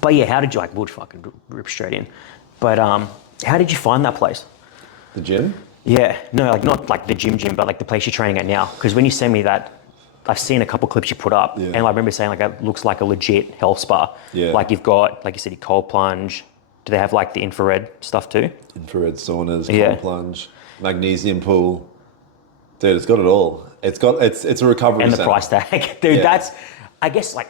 But yeah, how did you would fucking rip straight in. But how did you find that place? The gym? Yeah, no, like not like the gym, but like the place you're training at now. Because when you send me that, I've seen a couple clips you put up, Yeah. and I remember saying like it looks like a legit health spa. Yeah. Like you've got, like you said, your cold plunge. Do they have like the infrared stuff too? Infrared saunas, Yeah. cold plunge, magnesium pool. Dude, it's got it all. It's a recovery And the center. price tag, dude. Yeah. That's, I guess, like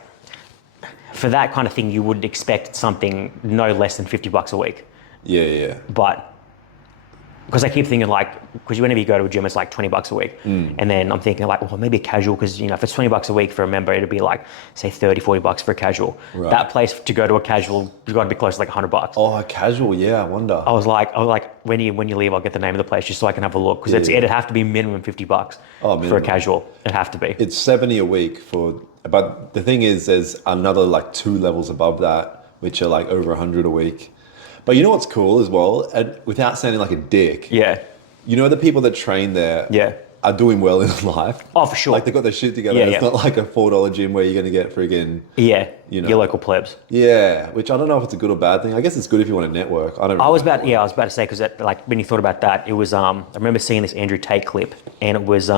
for that kind of thing, you would expect something no less than $50 a week. Yeah. But because I keep thinking because whenever you go to a gym, it's like $20 a week. And then I'm thinking well, maybe a casual, because, if it's $20 a week for a member, it'd be like, say $30-$40 for a casual. Right. That place to go to a casual, you've got to be close to like $100. Oh, casual, yeah, I wonder. I was like, when you leave, I'll get the name of the place just so I can have a look. Because it'd have to be minimum $50 for minimum. a casual. It'd have to be. It's 70 a week but the thing is, there's another like 2 levels above that, which are like over 100 a week. But you know what's cool as well? And without sounding like a dick. Yeah. You know, the people that train there are doing well in life. Oh, for sure. Like they got their shit together. Yeah, it's not like a $4 gym where you're going to get friggin'... your local plebs. Yeah, which I don't know if it's a good or bad thing. I guess it's good if you want to network. I was about to say, because like when you thought about that, it was I remember seeing this Andrew Tate clip, and it was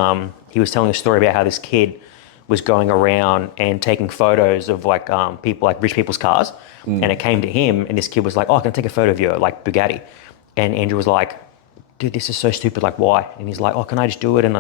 he was telling a story about how this kid was going around and taking photos of like people, like rich people's cars, and it came to him, and this kid was like, "Oh, can I take a photo of your like Bugatti?" And Andrew was like, "Dude, this is so stupid. Like, why?" And he's like, "Oh, can I just do it?" And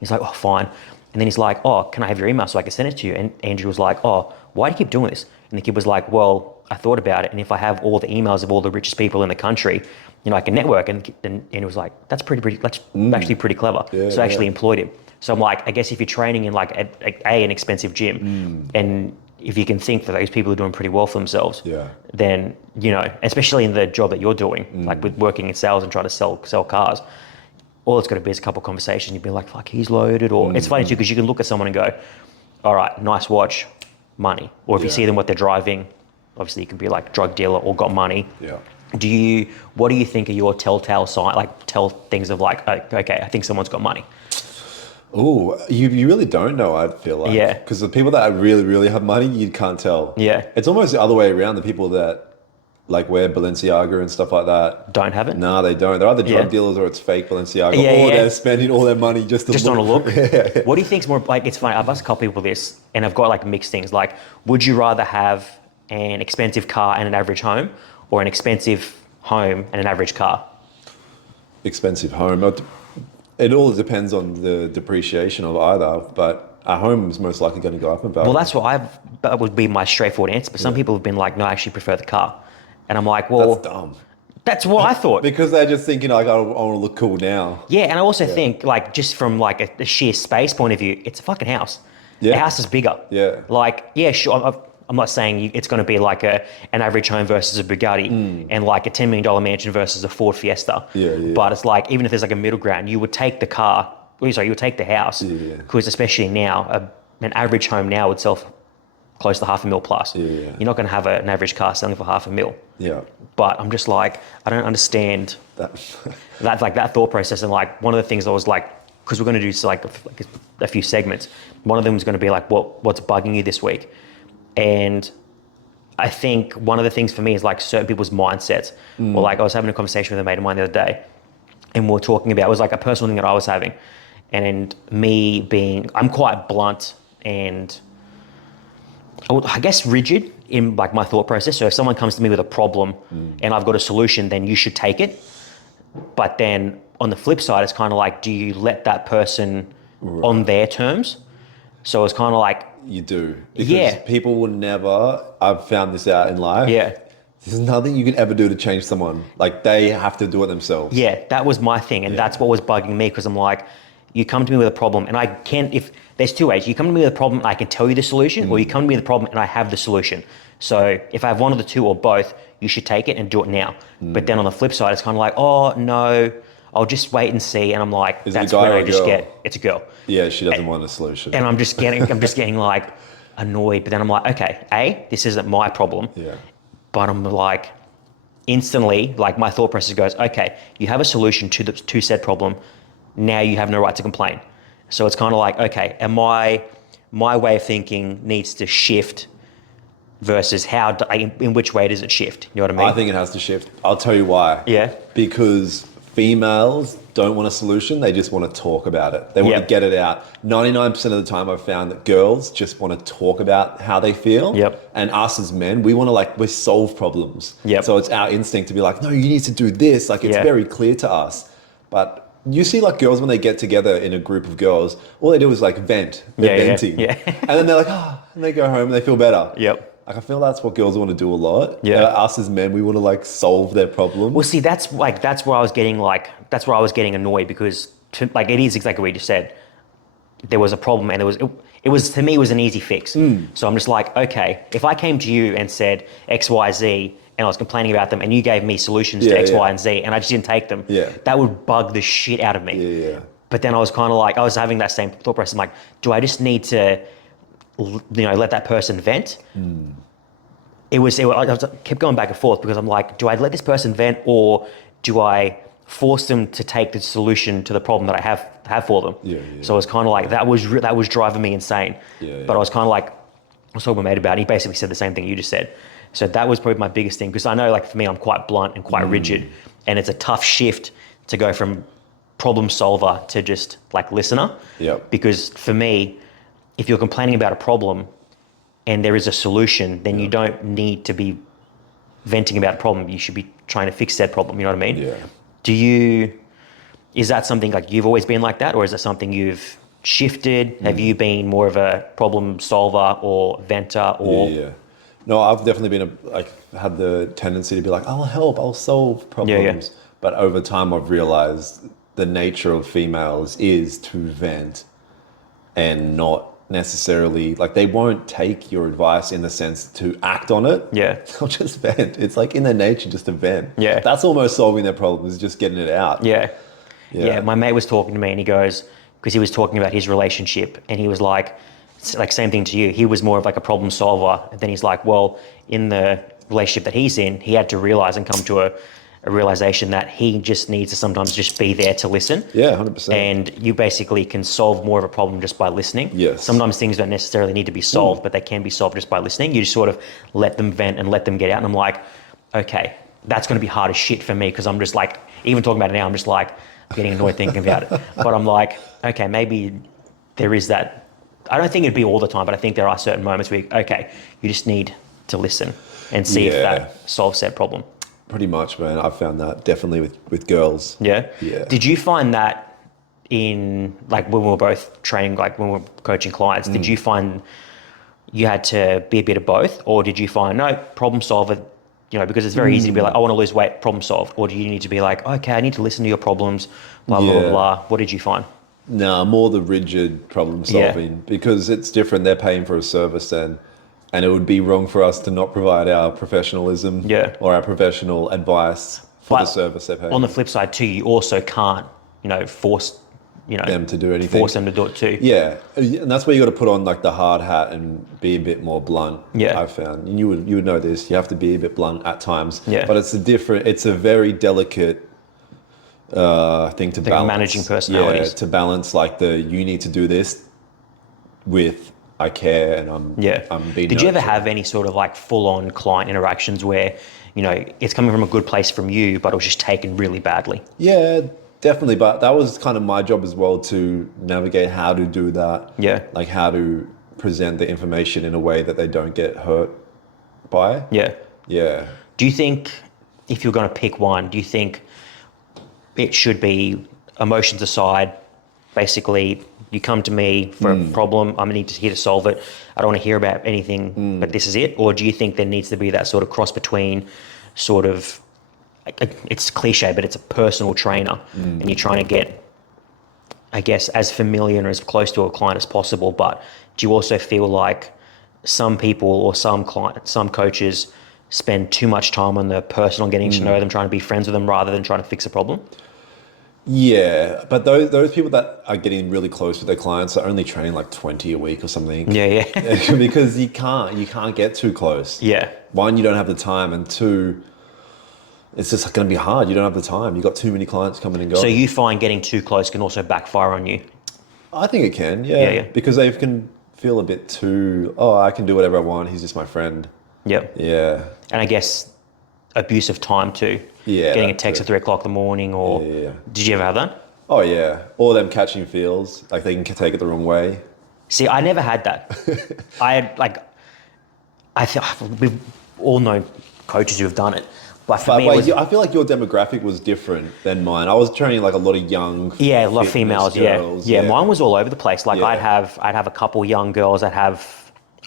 he's like, "Oh, fine." And then he's like, "Oh, can I have your email so I can send it to you?" And Andrew was like, "Oh, why do you keep doing this?" And the kid was like, "Well, I thought about it, and if I have all the emails of all the richest people in the country, I can network." And he was like, "That's actually pretty clever." Yeah, so I actually employed him. So I'm like, I guess if you're training in like an expensive gym, and if you can think that those people are doing pretty well for themselves, then, especially in the job that you're doing, like with working in sales and trying to sell cars, all it's got to be is a couple of conversations. You'd be like, fuck, he's loaded. Or it's funny too, because you can look at someone and go, all right, nice watch, money. Or if you see them what they're driving, obviously you could be like drug dealer or got money. Yeah. What do you think are your telltale sign, like tell things of like, okay, I think someone's got money? Oh, you really don't know, I feel like. Yeah. Because the people that really, really have money, you can't tell. Yeah. It's almost the other way around. The people that like wear Balenciaga and stuff like that. Don't have it? Nah, they don't. They're either drug dealers or it's fake Balenciaga. or they're spending all their money just to on a look. Yeah. What do you think's more, like, it's funny, I've asked a couple people this, and I've got like mixed things. Like, would you rather have an expensive car and an average home, or an expensive home and an average car? Expensive home. It all depends on the depreciation of either, but a home is most likely going to go up in value. Well, that's what that would be my straightforward answer. But some people have been like, no, I actually prefer the car. And I'm like, well... That's dumb. That's what I thought. Because they're just thinking, like, I want to look cool now. Yeah, and I also think, like, just from like a sheer space point of view, it's a fucking house. Yeah. The house is bigger. Yeah. Like, yeah, sure, I'm not saying it's going to be like an average home versus a Bugatti and like a $10 million mansion versus a Ford Fiesta. Yeah. But it's like, even if there's like a middle ground, you would take the car, you would take the house, because especially now, an average home now would sell close to $500,000 plus. Yeah. You're not going to have an average car selling for $500,000. Yeah. But I'm just like, I don't understand that thought process. And like, one of the things I was like, because we're going to do like a few segments, one of them is going to be like, what's bugging you this week? And I think one of the things for me is like certain people's mindsets. Or like, I was having a conversation with a mate of mine the other day, and we were talking about, it was like a personal thing that I was having, and me being, I'm quite blunt and I guess rigid in like my thought process. So if someone comes to me with a problem and I've got a solution, then you should take it. But then on the flip side, it's kind of like, do you let that person on their terms? So it's kind of like, you do. Because people will never, I've found this out in life. Yeah. There's nothing you can ever do to change someone. Like, they have to do it themselves. Yeah, that was my thing. And that's what was bugging me, because I'm like, you come to me with a problem and I can't, if there's two ways, you come to me with a problem and I can tell you the solution, or you come to me with a problem and I have the solution. So if I have one of the two or both, you should take it and do it now. But then on the flip side, it's kind of like, oh no, I'll just wait and see. And I'm like, Is that's it a guy when or I a just girl? get, it's a girl. Yeah, she doesn't want a solution. And I'm just getting like annoyed. But then I'm like, okay, this isn't my problem. Yeah. But I'm like, instantly, like my thought process goes, okay, you have a solution to said problem. Now you have no right to complain. So it's kind of like, okay, am I my way of thinking needs to shift versus in which way does it shift? You know what I mean? I think it has to shift. I'll tell you why. Yeah. Because females don't want a solution. They just want to talk about it. They want to Yep. get it out. 99% of the time I've found that girls just want to talk about how they feel. Yep. And us as men, we want to we solve problems. Yep. So it's our instinct to be like, no, you need to do this. Like it's Yeah. very clear to us. But you see girls when they get together in a group of girls, all they do is vent. They're venting. Yeah. And then they're like, and they go home and they feel better. Yep. I feel that's what girls want to do a lot. Yeah. Us as men, we want to solve their problems. Well, see, that's where I was getting annoyed because it is exactly what you just said. There was a problem and it was to me, it was an easy fix. So I'm just like, okay, if I came to you and said X, Y, Z, and I was complaining about them and you gave me solutions to X, Y, and Z and I just didn't take them, that would bug the shit out of me. Yeah. But then I was kind of I was having that same thought process. I'm like, do I just need to, let that person vent? I kept going back and forth because I'm like, do I let this person vent or do I force them to take the solution to the problem that I have for them? Yeah. So it was kind of that was driving me insane. But I was kind of I was talking to my mate about it. He basically said the same thing you just said. So that was probably my biggest thing because I know for me, I'm quite blunt and quite rigid and it's a tough shift to go from problem solver to just listener. Yep. Because for me, if you're complaining about a problem and there is a solution, then you don't need to be venting about a problem. You should be trying to fix that problem. You know what I mean? Yeah. Is that something you've always been like that? Or is that something you've shifted? Have you been more of a problem solver or venter or? Yeah. No, I've definitely been had the tendency to be I'll help, I'll solve problems. But over time I've realized the nature of females is to vent and not necessarily they won't take your advice in the sense to act on it. They'll just vent. It's in their nature just to vent. That's almost solving their problems, is just getting it out. My mate was talking to me and he goes, because he was talking about his relationship and he was same thing to you, he was more of a problem solver, and then he's well, in the relationship that he's in, he had to realize and come to a realization that he just needs to sometimes just be there to listen. 100%. And you basically can solve more of a problem just by listening. Sometimes things don't necessarily need to be solved, but they can be solved just by listening. You just sort of let them vent and let them get out. And I'm like, okay, that's going to be hard as shit for me because I'm just even talking about it now, I'm just getting annoyed thinking about it. But I'm okay, maybe there is that. I don't think it'd be all the time, but I think there are certain moments where, you just need to listen and see if that solves that problem. Pretty much, man. I've found that definitely with girls. Yeah? Yeah. Did you find that in, when we were both training, when we were coaching clients, did you find you had to be a bit of both? Or did you find, no, problem solver, because it's very easy to be I want to lose weight, problem solved. Or do you need to be okay, I need to listen to your problems, blah, blah, blah, blah. What did you find? No, more the rigid problem solving because it's different. They're paying for a service and it would be wrong for us to not provide our professionalism or our professional advice for the service they're paying. On the flip side too, you also can't, force, them to do anything. Force them to do it too. Yeah, and that's where you got to put on the hard hat and be a bit more blunt. I've found, and you would know this. You have to be a bit blunt at times. But it's a very delicate thing to balance. Managing personalities. To balance you need to do this with I care and I'm being. Did you ever have any sort of full-on client interactions where it's coming from a good place from you, but it was just taken really badly? Yeah, definitely. But that was kind of my job as well to navigate how to do that. How to present the information in a way that they don't get hurt by. Yeah. Do you think if you're going to pick one, do you think it should be emotions aside, basically you come to me for a problem, I'm here to solve it, I don't want to hear about anything but this is it? Or do you think there needs to be that sort of cross between sort of, it's cliche, but it's a personal trainer and you're trying to get, I guess, as familiar and as close to a client as possible, but do you also feel some people or some coaches spend too much time on the personal, getting to know them, trying to be friends with them rather than trying to fix a problem? Yeah, but those people that are getting really close with their clients are only training 20 a week or something. Yeah. Because you can't get too close. Yeah. One, you don't have the time, and two, it's just going to be hard. You don't have the time. You've got too many clients coming and going. So you find getting too close can also backfire on you? I think it can, yeah. Because they can feel a bit too, oh, I can do whatever I want. He's just my friend. Yep. Yeah. And I guess abuse of time too. Yeah. Getting a that text too. at 3 o'clock in the morning, or Yeah. did you ever have that? Oh, yeah. Or them catching feels. Like they can take it the wrong way. See, I never had that. I had like, we've all known coaches who have done it, but for But me, it wait, was, I feel like your demographic was different than mine. I was training like a lot of young, yeah, a lot of fitness females. girls. Yeah. Mine was all over the place. Like Yeah. I'd have a couple young girls. I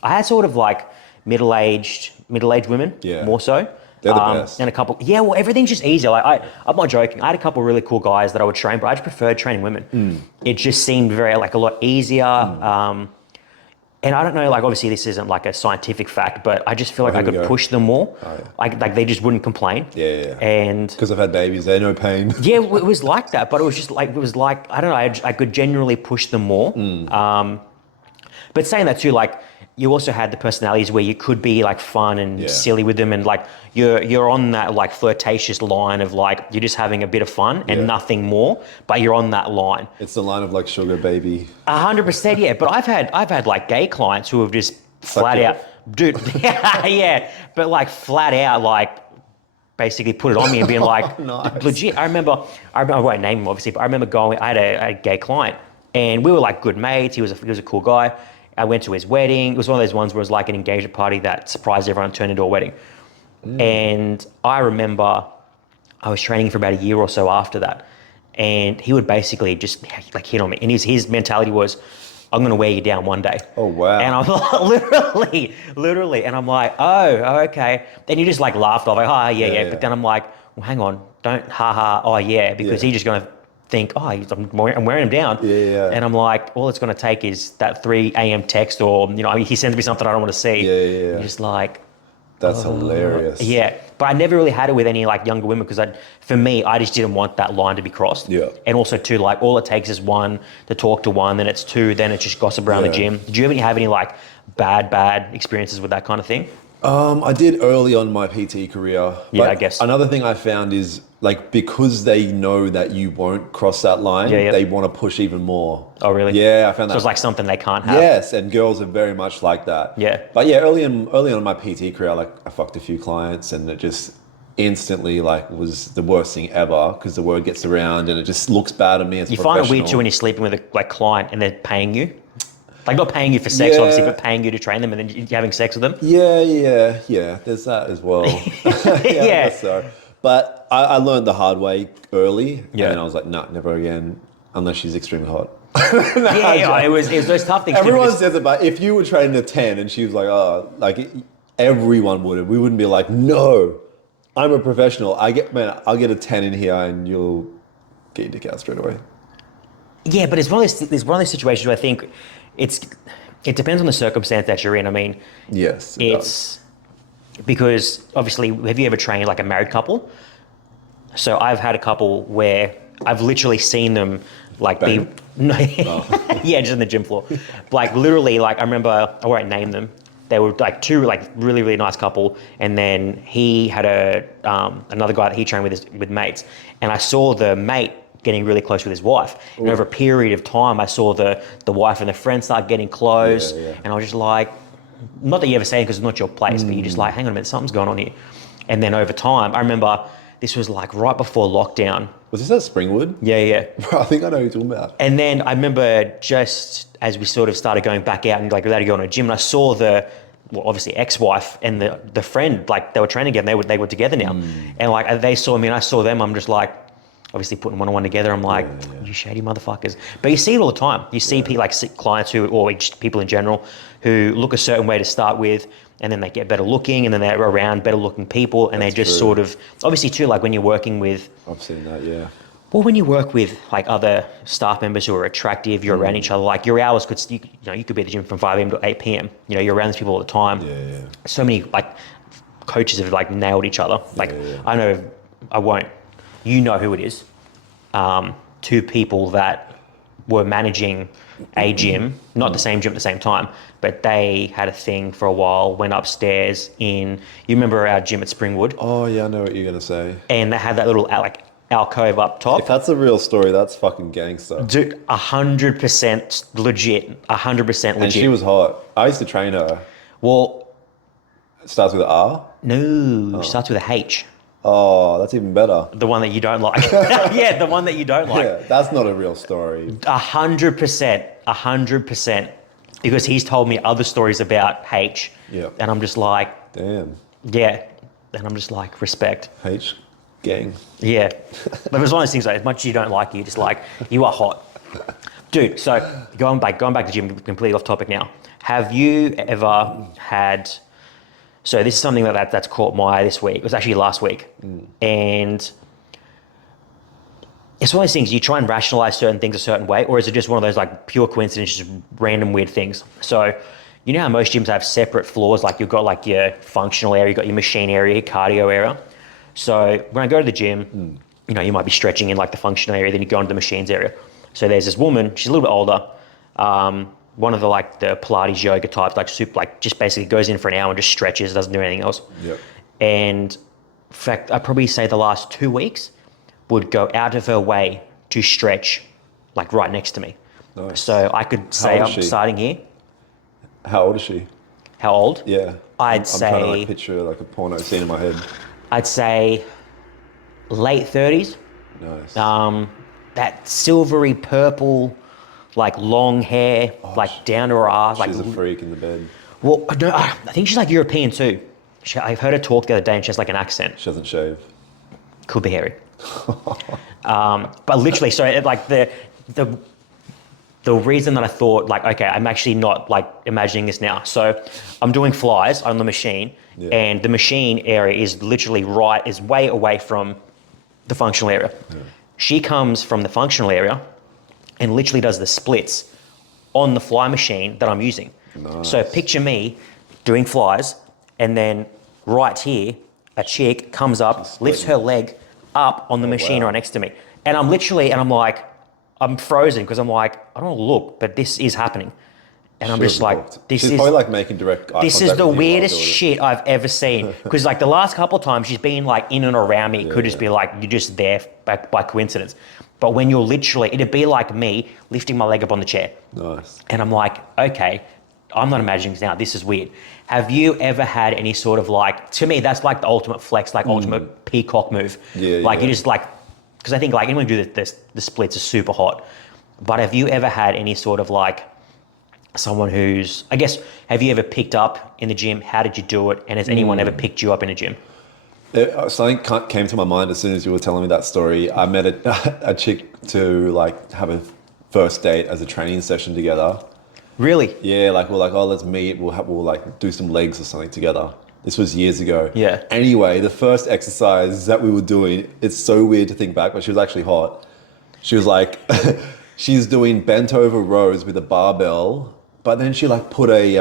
had sort of like middle-aged women, Yeah. more so. They're the best. And a couple, yeah, well, everything's just easier. Like I'm not joking. I had a couple of really cool guys that I would train, but I just preferred training women. It just seemed very like a lot easier. And I don't know, like obviously this isn't like a scientific fact, but I just feel like I here we could go. push them more. Oh, yeah. Like they just wouldn't complain. Yeah. And Because I've had babies, they know pain. yeah, it was like that, but it was just like, I don't know, I could genuinely push them more. But saying that too, like you also had the personalities where you could be like fun and silly with them, and like you're on that like flirtatious line of like you're just having a bit of fun and nothing more, but you're on that line. It's the line of like sugar baby. 100%, yeah. But I've had like gay clients who have just flat you out, dude, yeah, but like flat out like basically put it on me and being like, Nice. legit. I remember, I won't name him obviously, but I remember I had a gay client and we were like good mates. He was a cool guy. I went to his wedding. It was one of those ones where it was like an engagement party that surprised everyone and turned into a wedding. And I remember I was training for about a year or so after that. And he would basically just like hit on me. And his mentality was, I'm going to wear you down one day. Oh, wow. And I'm like, literally. And I'm like, oh, okay. Then you just like laughed off, like, oh, yeah. But then I'm like, well, hang on, don't oh, yeah. Because he's just going to think, oh, I'm wearing him down. Yeah. And I'm like, all it's going to take is that 3 a.m. text, or, he sends me something I don't want to see. Yeah. You're just like, That's hilarious. yeah. But I never really had it with any like younger women because for me, I just didn't want that line to be crossed. Yeah. And also too, like all it takes is one to talk to one, then it's two, then it's just gossip around the gym. Did you ever have any like bad experiences with that kind of thing? I did early on my PT career. Yeah, But I guess. Another thing I found is like because they know that you won't cross that line, they want to push even more. Oh, really? Yeah, I found that. So it's like something they can't have. Yes, and girls are very much like that. Yeah. But yeah, early on in my PT career, like I fucked a few clients, and it just instantly like was the worst thing ever because the word gets around and it just looks bad on me as a You professional. find it weird too when you're sleeping with a like client and they're paying you. Like not paying you for sex, obviously, but paying you to train them and then you're having sex with them. Yeah. There's that as well. I guess so. But I learned the hard way early, and I was like, no, never again, unless she's extremely hot. It was those tough things. Everyone says it, but if you were training a 10 and she was like, oh, like everyone would have. We wouldn't be like, no, I'm a professional. I'll get a 10 in here and you'll get your dick out straight away. Yeah, but it's one of those situations where I think it depends on the circumstance that you're in. I mean, yes, it's because obviously, have you ever trained like a married couple? So I've had a couple where I've literally seen them like Bang. yeah, just in the gym floor. Like literally, like I remember, I won't name them. They were like two like really, really nice couple, and then he had another guy that he trained with mates, and I saw the mate getting really close with his wife. And over a period of time, I saw the wife and the friend start getting close, and I was just like, not that you ever say it because it's not your place, but you're just like, hang on a minute, something's going on here. And then over time, I remember this was like right before lockdown. Was this at Springwood? Yeah. I think I know who you're talking about. And then I remember just as we sort of started going back out and like allowed to go to a gym, and I saw obviously ex-wife and the friend, like they were training together, they were together now. And like they saw me and I saw them, I'm just like, obviously putting one on one together, I'm like, you shady motherfuckers. But you see it all the time. You see people like clients or just people in general who look a certain way to start with, and then they get better looking, and then they're around better looking people, and they just sort of, obviously too, like when you're working with, I've seen that, yeah. well, when you work with like other staff members who are attractive, you're around each other, like your hours you could be at the gym from 5 a.m. to 8 p.m. You're around these people all the time. Yeah. So many like coaches have like nailed each other. Like I know, I won't, you know who it is. 2 people that were managing a gym, not the same gym at the same time, but they had a thing for a while, went upstairs you remember our gym at Springwood? Oh, yeah, I know what you're going to say. And they had that little like alcove up top. If that's a real story, that's fucking gangster. Dude, 100% legit. 100% legit. And she was hot. I used to train her. Well, It starts with an R? no, it starts with a H. Oh, that's even better. The one that you don't like. Yeah, the one that you don't like. Yeah, that's not a real story. 100%. 100%. Because he's told me other stories about H. Yeah. And I'm just like, Damn. yeah. And I'm just like, respect. H gang. Yeah. But it was one of those things, like, as much as you don't like you, just like, you are hot. Dude, so going back to gym, completely off topic now. Have you ever had... So this is something that's caught my eye this week. It was actually last week. And it's one of those things, you try and rationalize certain things a certain way, or is it just one of those like pure coincidence, just random weird things? So you know how most gyms have separate floors, like you've got like your functional area, you've got your machine area, your cardio area. So when I go to the gym, you know, you might be stretching in like the functional area, then you go into the machines area. So there's this woman, she's a little bit older, one of the like the Pilates yoga types, like super, like just basically goes in for an hour and just stretches, doesn't do anything else. Yep. And in fact, I'd probably say the last 2 weeks would go out of her way to stretch like right next to me. Nice. So I could say old I'm is she? starting here. How old is she? How old? Yeah. I'd I'm trying to say, like picture like a porno scene in my head. I'd say late 30s. Nice. That silvery purple, like long hair, like down to her ass. She's like a freak in the bed. Well, no, I think she's like European too. I've heard her talk the other day and she has like an accent. She doesn't shave. Could be hairy. But literally, so like the reason that I thought like, okay, I'm actually not like imagining this now. So I'm doing flies on the machine and the machine area is literally is way away from the functional area. Yeah. She comes from the functional area and literally does the splits on the fly machine that I'm using. Nice. So picture me doing flies and then right here, a chick comes up, lifts her leg up on the machine right next to me. And I'm literally, and I'm like, I'm frozen because I'm like, I don't want to look, but this is happening. And I'm just like, she's probably like making direct eye contact. This is the weirdest shit I've ever seen. Because like the last couple of times she's been like in and around me, it could just be like, you're just there by coincidence. But when you're literally, it'd be like me lifting my leg up on the chair. Nice. And I'm like, okay, I'm not imagining this now. This is weird. Have you ever had any sort of like, to me, that's like the ultimate flex, like ultimate peacock move. Yeah, like you just like, because I think like anyone who do the splits are super hot. But have you ever had any sort of like someone who's, I guess, have you ever picked up in the gym? How did you do it? And has anyone ever picked you up in a gym? Something came to my mind as soon as you were telling me that story. I met a chick to like have a first date as a training session together. Really? Yeah, like we're like, oh, let's meet. We'll like do some legs or something together. This was years ago. Yeah. Anyway, the first exercise that we were doing, it's so weird to think back, but she was actually hot. She was like, she's doing bent over rows with a barbell, but then she like put a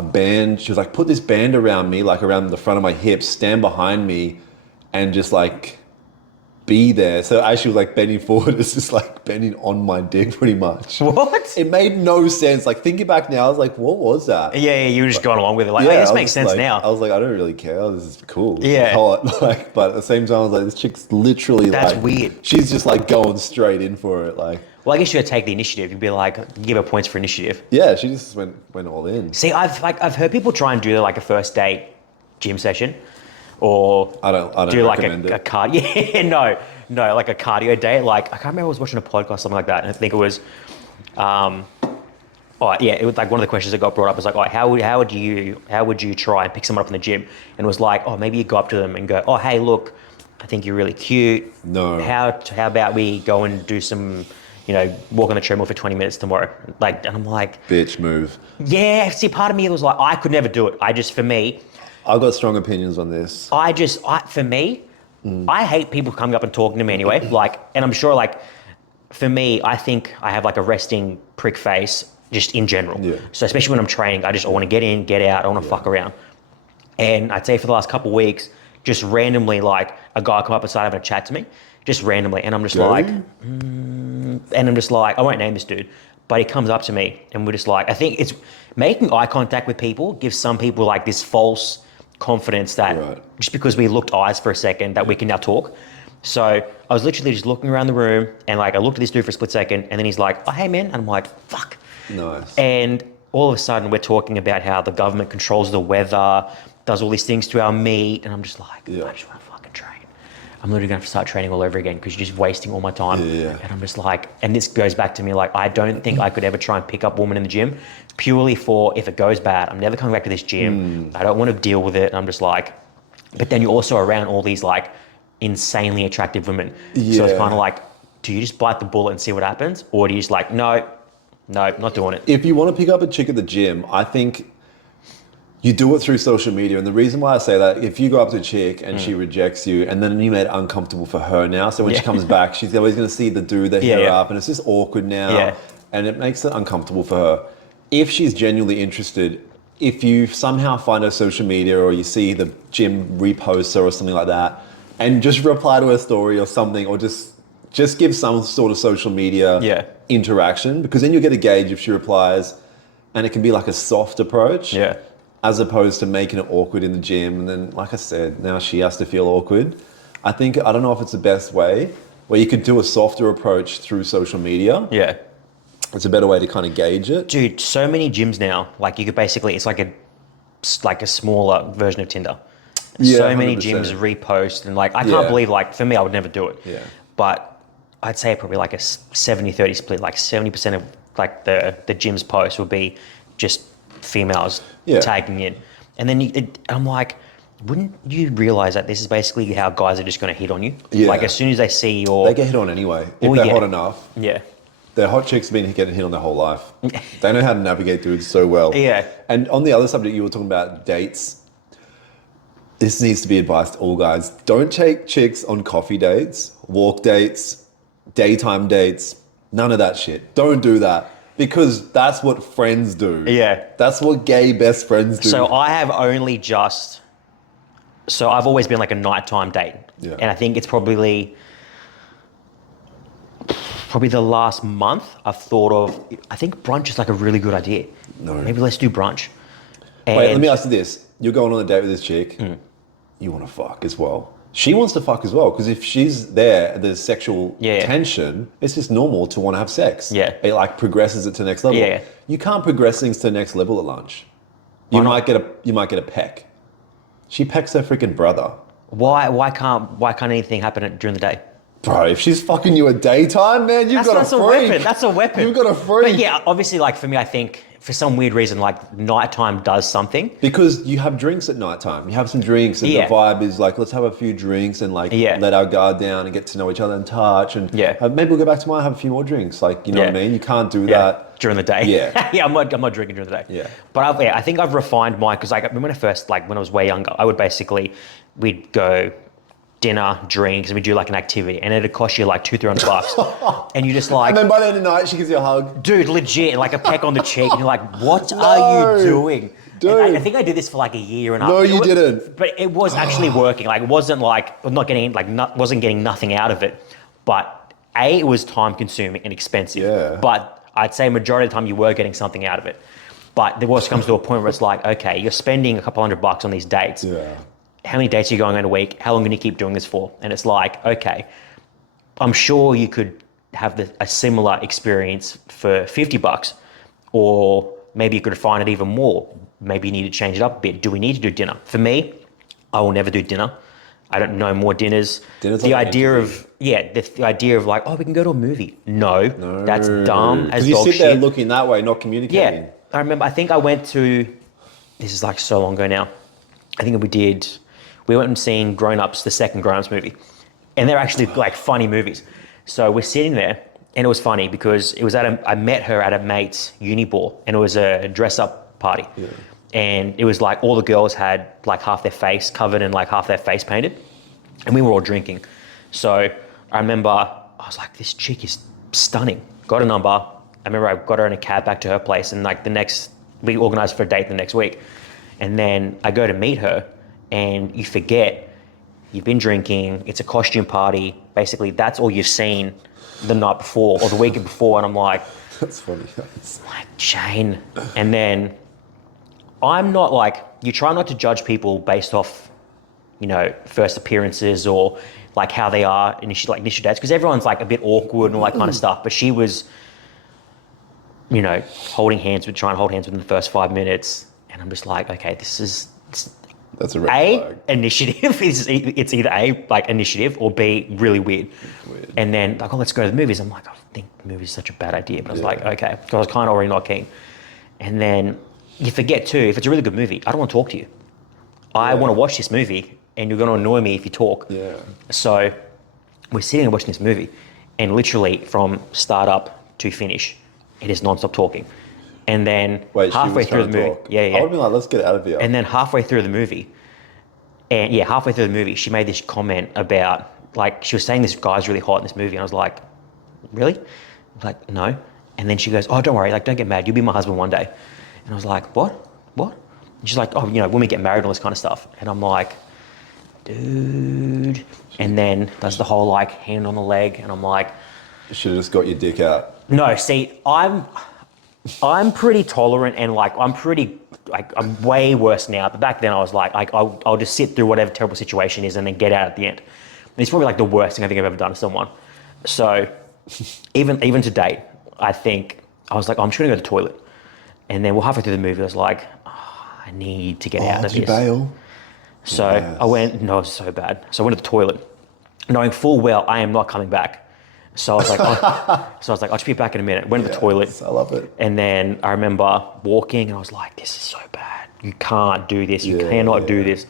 band. She was like, put this band around me, like around the front of my hips, stand behind me, and just like be there. So as she was like bending forward, it's just like bending on my dick pretty much. What? It made no sense. Like thinking back now, I was like, what was that? Yeah, you were just going along with it. Like, hey, this makes sense like, now. I was like, I don't really care. This is cool. This Yeah. is hot. Like, but at the same time, I was like, this chick's literally That's like, weird. She's just like going straight in for it. Like, Well, I guess you would take the initiative. You'd be like, give her points for initiative. yeah, she just went all in. See, I've heard people try and do like a first date gym session, or I don't do like recommend a it. cardio. Yeah, no, like a cardio date. Like I can't remember. I was watching a podcast, something like that, and I think it was, it was like one of the questions that got brought up was like, how would you try and pick someone up in the gym? And it was like, maybe you go up to them and go, oh, hey, look, I think you're really cute. No. How about we go and do some, walk on the treadmill for 20 minutes tomorrow? Like, and I'm like, Bitch move. yeah. See, part of me was like, I could never do it. For me, I've got strong opinions on this. I hate people coming up and talking to me anyway. Like, and I'm sure like, for me, I think I have like a resting prick face just in general. Yeah. So especially when I'm training, I want to get in, get out. I want to fuck around. And I'd say for the last couple of weeks, just randomly, like a guy come up and start having a chat to me, just randomly. And I'm just like, I won't name this dude, but he comes up to me and we're just like, I think it's making eye contact with people gives some people like this false confidence that just because we looked eyes for a second that we can now talk. So I was literally just looking around the room and like I looked at this dude for a split second and then he's like, oh, hey man. And I'm like, fuck. Nice. And all of a sudden we're talking about how the government controls the weather, does all these things to our meat. And I'm just like, Yeah. I just want to fucking train. I'm literally going to have to start training all over again because you're just wasting all my time. Yeah. And I'm just like, and this goes back to me like, I don't think I could ever try and pick up women in the gym purely for if it goes bad, I'm never coming back to this gym. I don't want to deal with it. And I'm just like, but then you're also around all these like insanely attractive women. So it's Yeah. kind of like, do you just bite the bullet and see what happens? Or do you just like, no, not doing it. If you want to pick up a chick at the gym, I think you do it through social media. And the reason why I say that, if you go up to a chick and she rejects you and then you made it uncomfortable for her now, so when she comes back, she's always going to see the dude that hit her up and it's just awkward now and it makes it uncomfortable for her. If she's genuinely interested, if you somehow find her social media or you see the gym repost her or something like that and just reply to her story or something or just give some sort of social media interaction, because then you'll get a gauge if she replies and it can be like a soft approach. Yeah. As opposed to making it awkward in the gym. And then, like I said, now she has to feel awkward. I don't know if it's the best way, where you could do a softer approach through social media. Yeah. It's a better way to kind of gauge it. Dude, so many gyms now, like you could basically, it's like a smaller version of Tinder. Yeah, so many 100%. gyms repost and like, I can't believe like, for me, I would never do it. Yeah. But I'd say probably like a 70-30 split, like 70% of like the gym's posts would be just females tagging in. And then I'm like, wouldn't you realize that this is basically how guys are just going to hit on you? Yeah. Like as soon as they see your... They get hit on anyway. If they're hot enough. Yeah. They're hot chicks have been getting hit on their whole life. They know how to navigate dudes so well. Yeah. And on the other subject, you were talking about dates. This needs to be advice to all guys. Don't take chicks on coffee dates, walk dates, daytime dates, none of that shit. Don't do that. Because that's what friends do. Yeah. That's what gay best friends do. So I have only just... So I've always been like a nighttime date. Yeah. And I think it's probably the last month I've thought of, I think brunch is like a really good idea. No. Maybe let's do brunch. And Wait, let me ask you this. You're going on a date with this chick. You want to fuck as well. She wants to fuck as well, because if she's there, there's sexual tension, it's just normal to want to have sex. Yeah. It like progresses it to the next level. Yeah. You can't progress things to the next level at lunch. You might get a peck. She pecks her freaking brother. Why can't anything happen during the day? Bro, if she's fucking you at daytime, man, That's a weapon. That's a weapon. You've got a freak. But yeah, obviously, like for me, I think for some weird reason, like nighttime does something. Because you have drinks at nighttime. You have some drinks and the vibe is like, let's have a few drinks and like let our guard down and get to know each other and touch. And maybe we'll go back tomorrow and have a few more drinks. Like, you know what I mean? You can't do that. During the day. Yeah. Yeah, I'm not drinking during the day. Yeah. But I think I've refined mine, because like when I was way younger, I would basically, we'd go dinner, drinks, and we do like an activity, and it'd cost you like $200-300, and you just like, and then by the end of the night, she gives you a hug. Dude, legit, like a peck on the cheek, and you're like, what are you doing? Dude. And I think I did this for like a year and a half. No, you didn't. But it was actually working. Like it wasn't like, I'm not getting like, wasn't getting nothing out of it. But it was time consuming and expensive. Yeah. But I'd say majority of the time you were getting something out of it. But there was comes to a point where it's like, okay, you're spending a couple $100 on these dates. Yeah. How many dates are you going on a week? How long can you keep doing this for? And it's like, okay, I'm sure you could have a similar experience for $50, or maybe you could refine it even more. Maybe you need to change it up a bit. Do we need to do dinner? For me, I will never do dinner. I don't know more dinners. Dinner's the like idea of the idea of like, oh, we can go to a movie. No, that's dumb as you dog sit there shit. looking that way, not communicating. Yeah, I remember. I think I went to. This is like so long ago now. I think we went and seen Grown Ups, the second Grown Ups movie, and they're actually like funny movies. So we're sitting there, and it was funny because it was I met her at a mate's uni ball, and it was a dress up party. Yeah. And it was like all the girls had like half their face covered and like half their face painted, and we were all drinking. So I remember I was like, this chick is stunning. Got a number. I remember I got her in a cab back to her place, and like we organized for a date the next week. And then I go to meet her, and you forget you've been drinking. It's a costume party. Basically, that's all you've seen the night before or the weekend before. And I'm like, that's funny. Like, Jane. And then I'm not like, you try not to judge people based off, first appearances or like how they are initial dates, because everyone's like a bit awkward and all that kind of stuff. But she was, you know, trying to hold hands within the first 5 minutes, and I'm just like, okay, That's a red flag. Initiative. It's either A, like initiative, or B, really weird. And then like, oh, let's go to the movies. I'm like, I think the movie's such a bad idea. But I was like, okay, because I was kind of already not keen. And then you forget too, if it's a really good movie, I don't want to talk to you. I want to watch this movie, and you're going to annoy me if you talk. Yeah. So we're sitting and watching this movie, and literally from start up to finish, it is non-stop talking. And then halfway through the movie, I would be like, let's get out of here. and then halfway through the movie, she made this comment about, like, she was saying this guy's really hot in this movie, and I was like, really? I was like, no. And then she goes, oh, don't worry, like, don't get mad, you'll be my husband one day. And I was like, what? And she's like, oh, you know, when we get married and all this kind of stuff. And I'm like, dude. And then does the whole like hand on the leg, and I'm like, you should have just got your dick out. no, see, I'm pretty tolerant, and like I'm way worse now. But back then I was like I'll just sit through whatever terrible situation is and then get out at the end. And it's probably like the worst thing I think I've ever done to someone. So even to date, I think I was like, I'm just gonna go to the toilet. And then halfway through the movie, I was like, oh, I need to get out of Did this. you bail? So Yes. I went, no, it was so bad. So I went to the toilet, knowing full well I am not coming back. So I was like, I'll just be back in a minute. Went to the toilet. I love it. And then I remember walking, and I was like, this is so bad. You can't do this. You cannot do this.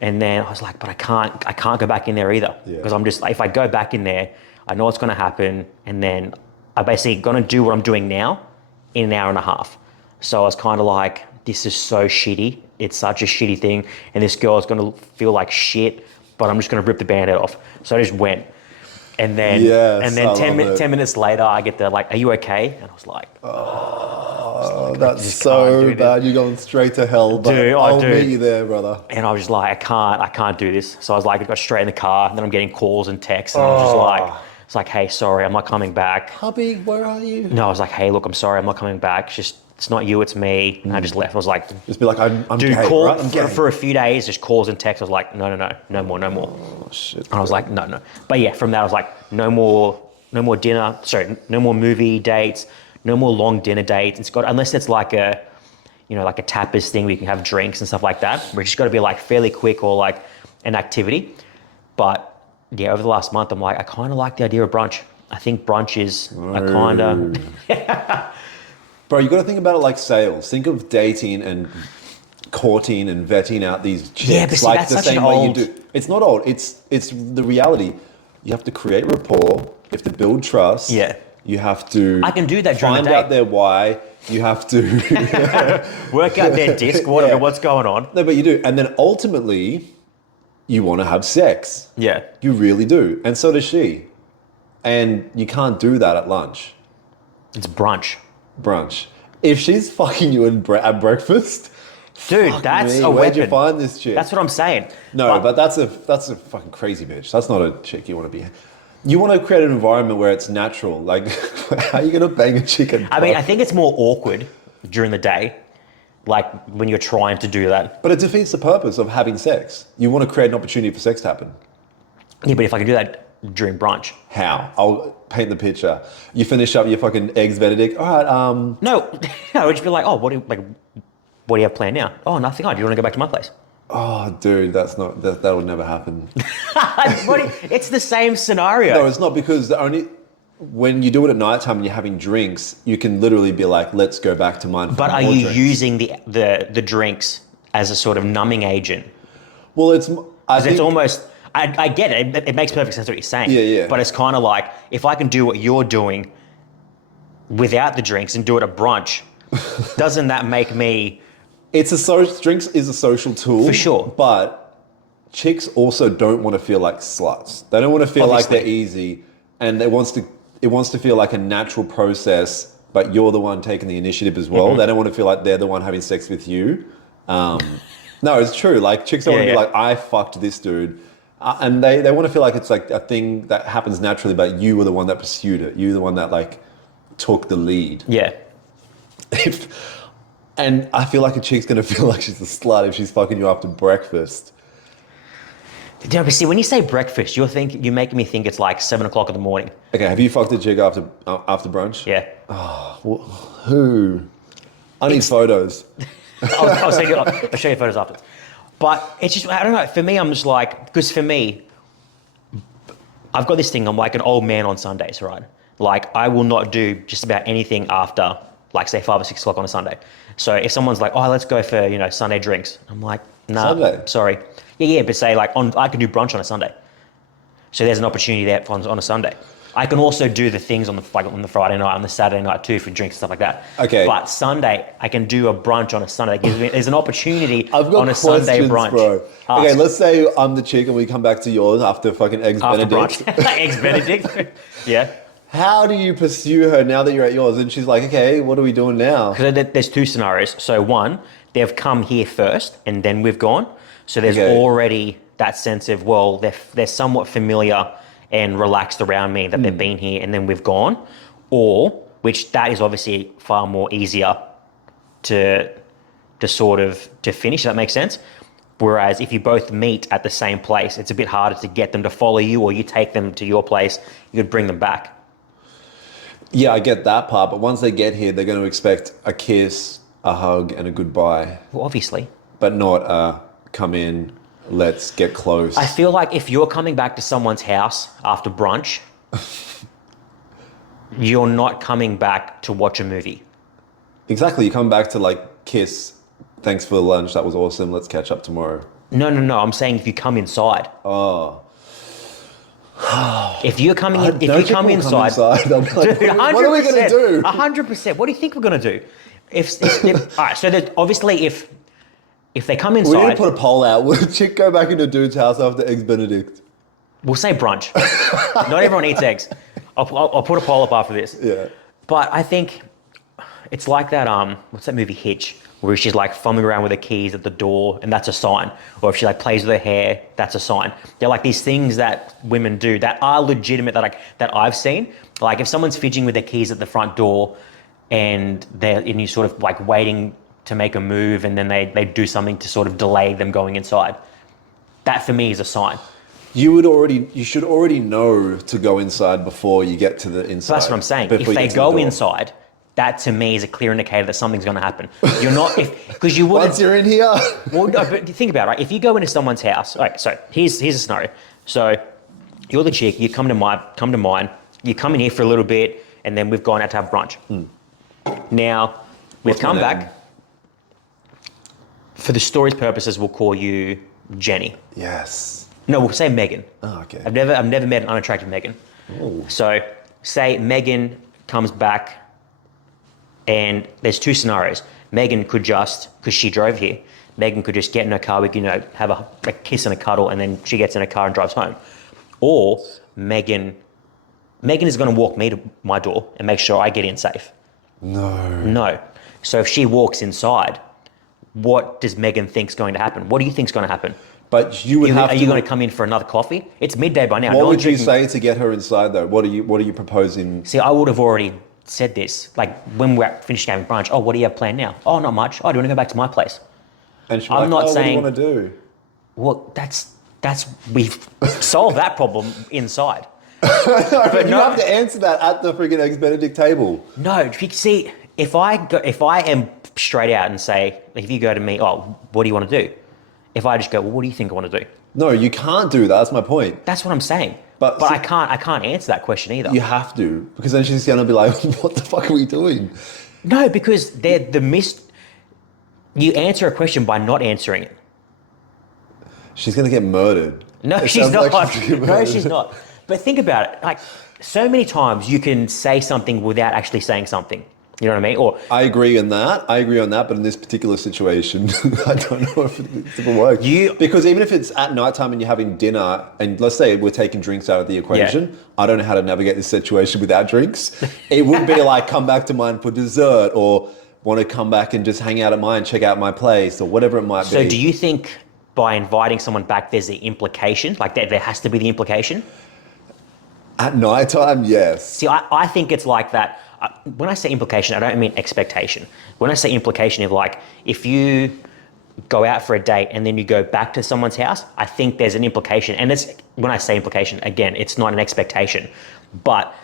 And then I was like, but I can't go back in there either. Because I'm just like, if I go back in there, I know what's going to happen. And then I'm basically going to do what I'm doing now in an hour and a half. So I was kind of like, this is so shitty. It's such a shitty thing. And this girl is going to feel like shit, but I'm just going to rip the Band-Aid off. So I just went. And then, Yes, 10 minutes later, I get the like, are you okay? And I was like, Oh, that's so bad. You're going straight to hell. But I'll meet you there, brother. And I was just like, I can't do this. So I was like, I got straight in the car, and then I'm getting calls and texts, and I was just like, it's like, hey, sorry, I'm not coming back. Hubby, where are you? No, I was like, hey, look, I'm sorry, I'm not coming back. It's not you, it's me. And I just left. I was like, just be like, I'm dude, gay, call right? I'm gay. for a few days, just calls and texts. I was like, no more. Oh, shit. And I was like, no. But yeah, from that, I was like, no more dinner. Sorry, no more movie dates, no more long dinner dates. Unless it's like a tapas thing where you can have drinks and stuff like that, where it's just got to be like fairly quick or like an activity. But yeah, over the last month, I'm like, I kind of like the idea of brunch. I think brunch is a kind of... Bro, you got to think about it like sales. Think of dating and courting and vetting out these chicks. Yeah, but see, like that's the such same an way old... you do. It's not old. It's the reality. You have to create rapport. You have to build trust. Yeah. You have to... I can do that during the find day. out their why. You have to... Work out their disc, what's going on. No, but you do. And then ultimately, you want to have sex. Yeah. You really do. And so does she. And you can't do that at lunch. It's brunch. Brunch. If she's fucking you at breakfast... Dude, that's a weapon. Where'd you find this chick? That's what I'm saying. No, but that's a fucking crazy bitch. That's not a chick you want to be. You want to create an environment where it's natural. Like, how are you going to bang a chicken? I mean, I think it's more awkward during the day, like when you're trying to do that. But it defeats the purpose of having sex. You want to create an opportunity for sex to happen. Yeah, but if I can do that during brunch. How? I'll paint the picture. You finish up your fucking eggs Benedict. All right, No, I would just be like, oh, what do you have planned now? Oh, nothing. Oh, do you want to go back to my place? Oh, dude, that would never happen. It's the same scenario. No, it's not, because when you do it at nighttime and you're having drinks, you can literally be like, let's go back to mine. But are you using the drinks as a sort of numbing agent? Well, it's almost... I get it. It makes perfect sense what you're saying. Yeah. But it's kind of like, if I can do what you're doing without the drinks and do it at brunch, doesn't that make me... Drinks is a social tool. For sure. But chicks also don't want to feel like sluts. They don't want to feel like they're easy. And it wants to feel like a natural process, but you're the one taking the initiative as well. Mm-hmm. They don't want to feel like they're the one having sex with you. No, it's true. Like, chicks don't want to be like, I fucked this dude. And they want to feel like it's like a thing that happens naturally, but you were the one that pursued it. You were the one that like took the lead. Yeah. And I feel like a chick's going to feel like she's a slut if she's fucking you after breakfast. Yeah, but see, when you say breakfast, you're making me think it's like 7 o'clock in the morning. Okay, have you fucked a chick after brunch? Yeah. Who? I need photos. I'll show you photos after. But it's just, I don't know. For me, I'm just like, because for me, I've got this thing. I'm like an old man on Sundays, right? Like I will not do just about anything after, like say 5 or 6 o'clock on a Sunday. So if someone's like, oh, let's go for Sunday drinks, I'm like, nah, Sunday? sorry. Yeah, but say like I can do brunch on a Sunday. So there's an opportunity there on a Sunday. I can also do the things on the Friday night, on the Saturday night too for drinks and stuff like that. Okay. But Sunday, I can do a brunch on a Sunday. There's an opportunity I've got on a Sunday brunch. Bro. Okay, let's say I'm the chick and we come back to yours after fucking Eggs after Benedict. brunch. Eggs Benedict. Yeah. How do you pursue her now that you're at yours? And she's like, okay, what are we doing now? Because there's two scenarios. So one, they've come here first and then we've gone. So there's already that sense of, well, they're somewhat familiar and relaxed around me that they've been here and then we've gone. Or, which that is obviously far more easier to finish, if that makes sense. Whereas if you both meet at the same place, it's a bit harder to get them to follow you, or you take them to your place, you could bring them back. Yeah, I get that part. But once they get here, they're going to expect a kiss, a hug, and a goodbye. Well, obviously. But not come in, let's get close. I feel like if you're coming back to someone's house after brunch, you're not coming back to watch a movie. Exactly. You come back to like kiss, thanks for the lunch, that was awesome, let's catch up tomorrow. No. I'm saying if you come inside. Oh. If you're coming in, if you come inside, I'll be like, dude, what are we going to do? 100%. What do you think we're going to do? If all right, so that obviously if they come inside, We need to put a poll out. Will a chick go back into a dude's house after Eggs Benedict? we'll say brunch. Not everyone eats eggs. I'll put a poll up after this. Yeah. But I think it's like that. What's that movie Hitch, where she's like fumbling around with the keys at the door, and that's a sign. Or if she like plays with her hair, that's a sign. They're like these things that women do that are legitimate that I've seen. Like if someone's fidgeting with their keys at the front door, and you're sort of like waiting to make a move, and then they do something to sort of delay them going inside. That for me is a sign. You should already know to go inside before you get to the inside. So that's what I'm saying. If they go inside, that to me is a clear indicator that something's going to happen. You're not, because you wouldn't. Once you're in here. Well, no, but think about it, right? If you go into someone's house, right, so here's a scenario. So you're the chick, you come to mine, you come in here for a little bit, and then we've gone out to have brunch. Now, we've come back. For the story's purposes, we'll call you Jenny. Yes. No, we'll say Megan. Oh, okay. I've never met an unattractive Megan. Ooh. So say Megan comes back, and there's two scenarios. Megan could just, because she drove here, Megan could just get in her car, we can have a kiss and a cuddle, and then she gets in her car and drives home. Or Megan is going to walk me to my door and make sure I get in safe. No. So if she walks inside, what does Megan think's going to happen? What do you think's going to happen? But you would have to. Are you going to come in for another coffee? It's midday by now. What would you say to get her inside though? What are you proposing? See, I would have already said this. Like when we're finishing having brunch, oh, what do you have planned now? Oh, not much. Oh, do you want to go back to my place? And she's I'm like, not saying, what do you want to do? Well, that's we've solved that problem inside. But you have to answer that at the freaking Eggs Benedict table. No, see, if I am straight out and say, like, if you go to me, oh, what do you want to do? If I just go, well, what do you think I want to do? No, you can't do that. That's my point. That's what I'm saying. But see, I can't answer that question either. You have to, because then she's gonna be like, "What the fuck are we doing?" No, because you answer a question by not answering it. She's gonna get murdered. No, she's not. No, she's not. But think about it. Like, so many times you can say something without actually saying something. You know what I mean? Or I agree on that. But in this particular situation, I don't know if it will work. Because even if it's at nighttime and you're having dinner, and let's say we're taking drinks out of the equation, I don't know how to navigate this situation without drinks. It would be like, come back to mine for dessert, or want to come back and just hang out at mine, check out my place, or whatever it might be. So do you think by inviting someone back, there's the implication? Like there has to be the implication? At nighttime, yes. See, I think it's like that. When I say implication, I don't mean expectation. When I say implication, of like, if you go out for a date and then you go back to someone's house, I think there's an implication. And it's, when I say implication, again, it's not an expectation, but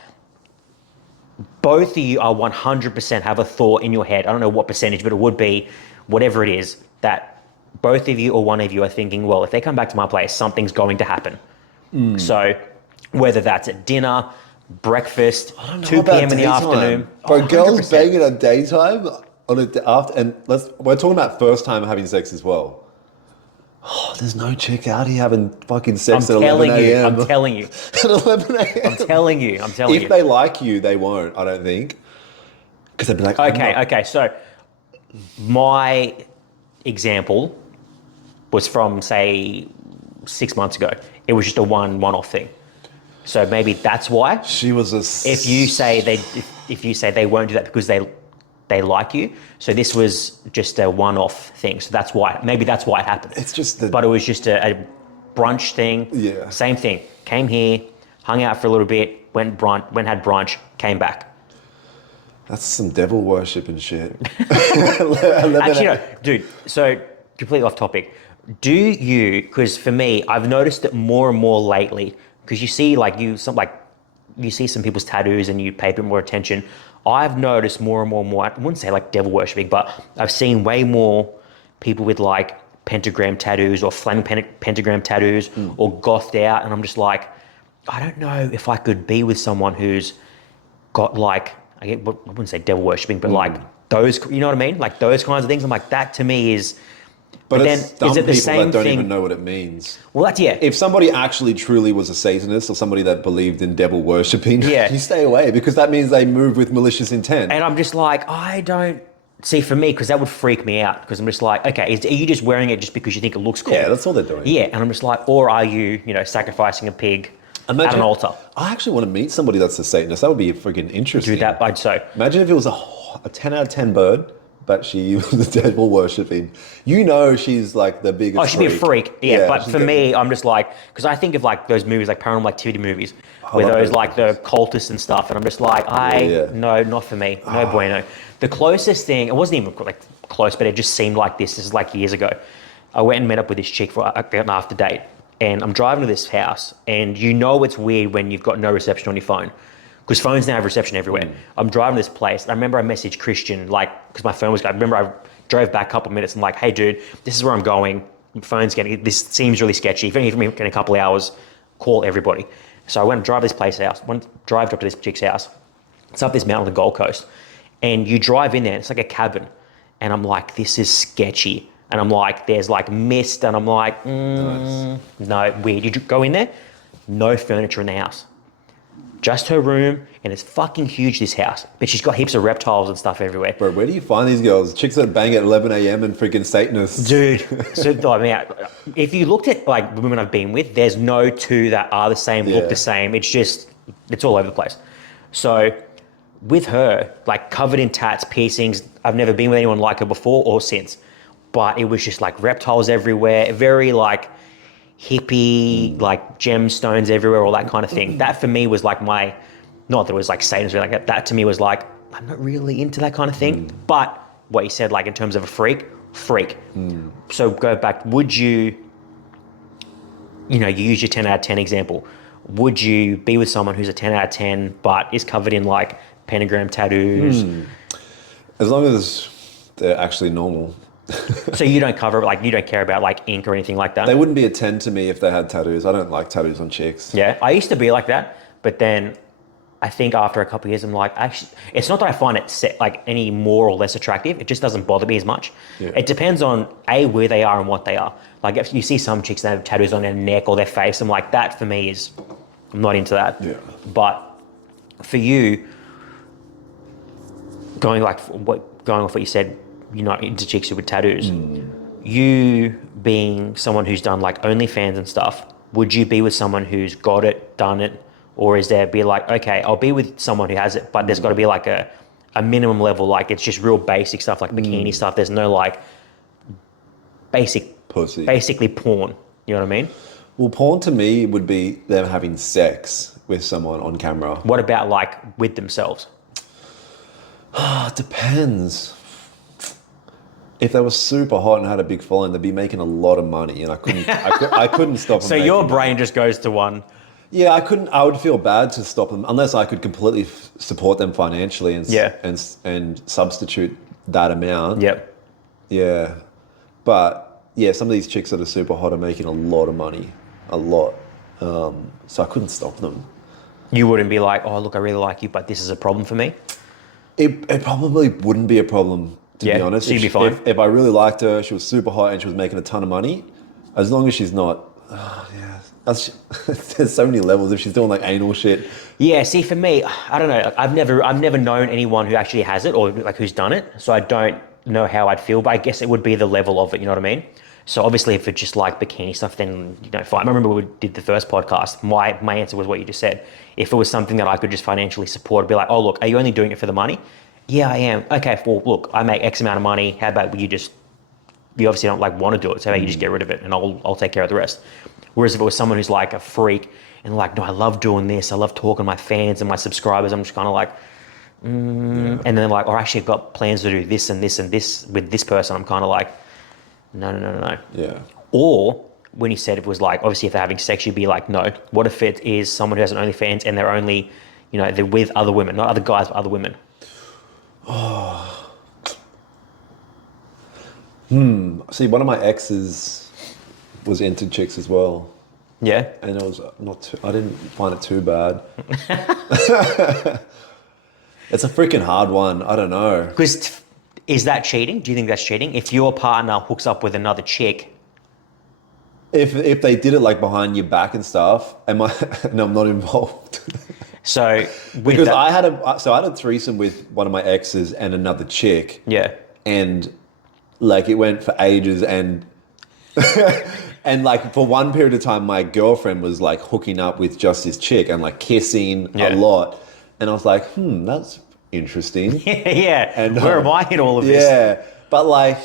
both of you are 100% have a thought in your head. I don't know what percentage, but it would be whatever it is, that both of you or one of you are thinking, well, if they come back to my place, something's going to happen. So whether that's at dinner, breakfast, 2 p.m. in the afternoon. Bro, girls banging at daytime after, and we're talking about first time having sex as well. Oh, there's no chick out here having fucking sex at 11 a.m. I'm telling you. At 11 a.m. I'm telling you. If they like you, they won't, I don't think. Because they'd be like, okay. So my example was from, say, 6 months ago. It was just a one-off thing. So maybe that's why. She was a... If you say they won't do that because they like you, so this was just a one-off thing. So that's why. Maybe that's why it happened. It's just but it was just a brunch thing. Yeah. Same thing. Came here, hung out for a little bit, went had brunch, came back. That's some devil worship and shit. Actually, no, dude. So completely off topic. Do you? Because for me, I've noticed it more and more lately. Because you see, you see some people's tattoos and you pay a bit more attention. I've noticed more and more. I wouldn't say like devil worshipping, but I've seen way more people with like pentagram tattoos or flaming pentagram tattoos or gothed out, and I'm just like, I don't know if I could be with someone who's got like, I wouldn't say devil worshipping, but like those, you know what I mean? Like those kinds of things. I'm like, that to me is. But then it's dumb is it the people same that don't thing? even know what it means. Well, that's, yeah. If somebody actually truly was a Satanist or somebody that believed in devil worshipping, you stay away, because that means they move with malicious intent. And I'm just like, I don't see, for me, because that would freak me out, because I'm just like, okay, are you just wearing it just because you think it looks cool? Yeah, that's all they're doing. Yeah, and I'm just like, or are you, sacrificing a pig at an altar? I actually want to meet somebody that's a Satanist. That would be freaking interesting. Do that, I'd so. Imagine if it was a 10 out of 10 bird, but she was a devil worshipping. She's like the biggest. Oh, she'd be a freak. Yeah, but for me, I'm just like, because I think of like those movies, like paranormal activity movies, where those like the cultists and stuff, and I'm just like, no, not for me. No bueno. The closest thing, it wasn't even like close, but it just seemed like this. This is like years ago. I went and met up with this chick for an after date, and I'm driving to this house, and it's weird when you've got no reception on your phone. Because phones now have reception everywhere. I'm driving to this place. And I remember I messaged Christian, because my phone was going. I remember I drove back a couple of minutes and like, hey, dude, this is where I'm going. My phone's getting, this seems really sketchy. If you need me in a couple of hours, call everybody. So I went and drive this place house. Drive up to this chick's house. It's up this mountain on the Gold Coast. And you drive in there, it's like a cabin. And I'm like, this is sketchy. And I'm like, there's like mist. And I'm like, no, weird. You go in there, no furniture in the house. Just her room, and it's fucking huge, this house. But she's got heaps of reptiles and stuff everywhere. Bro, where do you find these girls? Chicks that bang at 11 a.m. and freaking Satanists. Dude, so I mean, if you looked at like the women I've been with, there's no two that are the same, look the same. It's all over the place. So with her, like covered in tats, piercings, I've never been with anyone like her before or since. But it was just like reptiles everywhere, very like hippie, like gemstones everywhere, all that kind of thing. That for me was like not that it was like Satan's or like that. That to me was like, I'm not really into that kind of thing. But what you said, like in terms of a freak. So go back, would you use your 10 out of 10 example. Would you be with someone who's a 10 out of 10 but is covered in like pentagram tattoos? As long as they're actually normal. So you don't you don't care about like ink or anything like that? They wouldn't be a 10 to me if they had tattoos. I don't like tattoos on chicks. Yeah, I used to be like that, but then I think after a couple of years, I'm like, actually, it's not that I find it like any more or less attractive. It just doesn't bother me as much. Yeah. It depends on where they are and what they are. Like if you see some chicks that have tattoos on their neck or their face, I'm like, that for me I'm not into that. Yeah. But for you, going off what you said, you're not into chicks with tattoos. You being someone who's done like OnlyFans and stuff, would you be with someone who's got it, done it? Or is there be like, okay, I'll be with someone who has it, but there's got to be like a minimum level, like it's just real basic stuff, like bikini stuff. There's no like pussy, basically porn. You know what I mean? Well, porn to me would be them having sex with someone on camera. What about like with themselves? It depends. if they were super hot and had a big following, they'd be making a lot of money, and I couldn't stop them. So your brain just goes to one. Yeah, I couldn't. I would feel bad to stop them unless I could completely support them financially and substitute that amount. Yep. Yeah, but yeah, some of these chicks that are super hot are making a lot of money, a lot. So I couldn't stop them. You wouldn't be like, oh, look, I really like you, but this is a problem for me. It probably wouldn't be a problem, to be honest. So you'd be fine. If I really liked her, she was super hot and she was making a ton of money, as long as she's not. There's so many levels. If she's doing like anal shit. Yeah. See, for me, I don't know. I've never known anyone who actually has it or like who's done it. So I don't know how I'd feel. But I guess it would be the level of it. You know what I mean? So obviously, if it's just like bikini stuff, then fine. I remember we did the first podcast. My answer was what you just said. If it was something that I could just financially support, I'd be like, oh look, are you only doing it for the money? Yeah, I am. Okay, well look, I make X amount of money. How about you obviously don't like want to do it, so how about you just get rid of it and I'll take care of the rest. Whereas if it was someone who's like a freak and like, no, I love doing this, I love talking to my fans and my subscribers, I'm just kind of like, and then like, or actually I've got plans to do this and this and this with this person, I'm kind of like, no. Yeah. Or when you said it was like, obviously if they're having sex, you'd be like, no. What if it is someone who has an OnlyFans and they're only, they're with other women, not other guys, but other women? See, one of my exes was into chicks as well. Yeah. And it was I didn't find it too bad. It's a freaking hard one. I don't know. Because is that cheating? Do you think that's cheating? If your partner hooks up with another chick. If they did it like behind your back and stuff, and I'm not involved. So because I had a threesome with one of my exes and another chick. Yeah. And like it went for ages and and like for one period of time my girlfriend was like hooking up with just this chick and like kissing a lot. And I was like, that's interesting. Yeah. And where am I in all of this? Yeah. But like,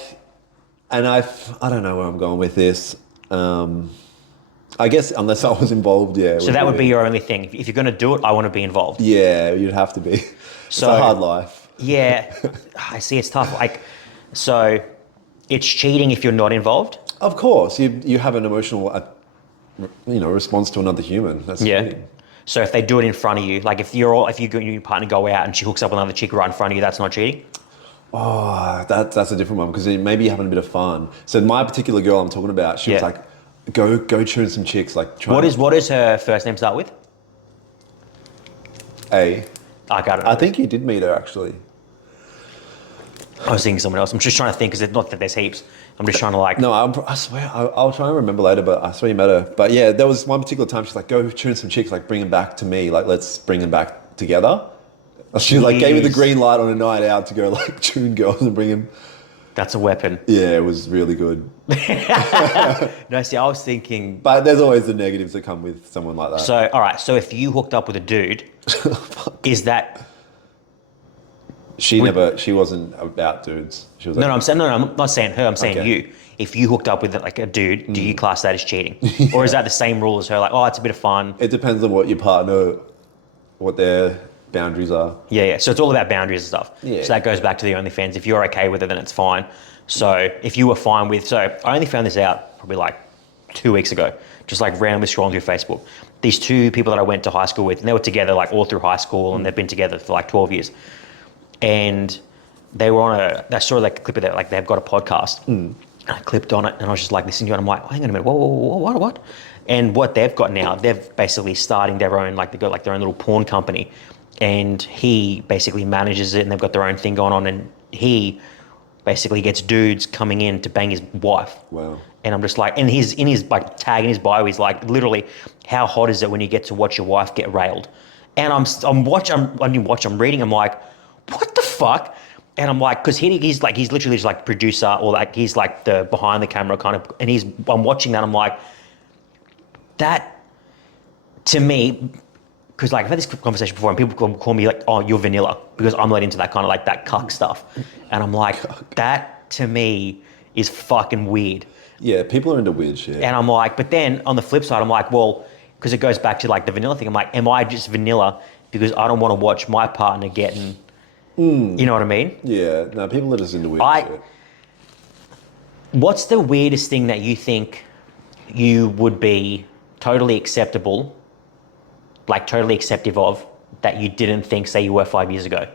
and I don't know where I'm going with this. I guess unless I was involved, yeah. So that would be your only thing. If you're going to do it, I want to be involved. Yeah, you'd have to be. It's a hard life. Yeah, I see. It's tough. Like, so it's cheating if you're not involved. Of course, you have an emotional, response to another human. That's cheating. So if they do it in front of you, like if you and your partner go out and she hooks up with another chick right in front of you, that's not cheating. Oh, that's a different one because maybe you're having a bit of fun. So my particular girl I'm talking about, she was like, go tune some chicks. Like, what is her first name start with? A. I got it. I think you did meet her actually. I was thinking someone else. I'm just trying to think because it's not that there's heaps. I'm just trying to like. No, I swear I'll try and remember later. But I swear you met her. But yeah, there was one particular time she's like, go tune some chicks. Like, bring them back to me. Like, let's bring them back together. She like gave me the green light on a night out to go like tune girls and bring them. That's a weapon. Yeah, it was really good. No, see, I was thinking. But there's always the negatives that come with someone like that. So, all right. So if you hooked up with a dude, is that? She wasn't about dudes. She was like, I'm not saying her. I'm saying you. If you hooked up with like a dude, do you class that as cheating, or is that the same rule as her? Like, oh, it's a bit of fun. It depends on what your partner, what their boundaries are. Yeah. So it's all about boundaries and stuff. Yeah. So that goes back to the OnlyFans. If you're okay with it, then it's fine. So if you were fine with, I only found this out probably like 2 weeks ago, just like randomly scrolling through Facebook. These two people that I went to high school with, and they were together like all through high school, and they've been together for like 12 years. And they were I saw like a clip of that, like they've got a podcast. And I clipped on it and I was just like listening to it. I'm like, hang on a minute, whoa, what? And what they've got now, they've basically starting their own, like they've got like their own little porn company. And he basically manages it and they've got their own thing going on. And he basically gets dudes coming in to bang his wife. Wow. And I'm just like, and in his like tag, in his bio, he's like, literally, how hot is it when you get to watch your wife get railed? And I'm reading, I'm like, what the fuck? And I'm like, because he's literally just like producer or like he's like the behind the camera kind of, and I'm watching that, I'm like, that to me, because like I've had this conversation before and people call me like, oh, you're vanilla because I'm not into that kind of like that cuck stuff. And I'm like, that to me is fucking weird. Yeah, people are into weird shit. And I'm like, but then on the flip side, I'm like, well, because it goes back to like the vanilla thing. I'm like, am I just vanilla because I don't want to watch my partner getting, you know what I mean? Yeah, no, people are just into weird shit. What's the weirdest thing that you think you would be totally acceptable, like totally acceptive of, that you didn't think, say, you were 5 years ago?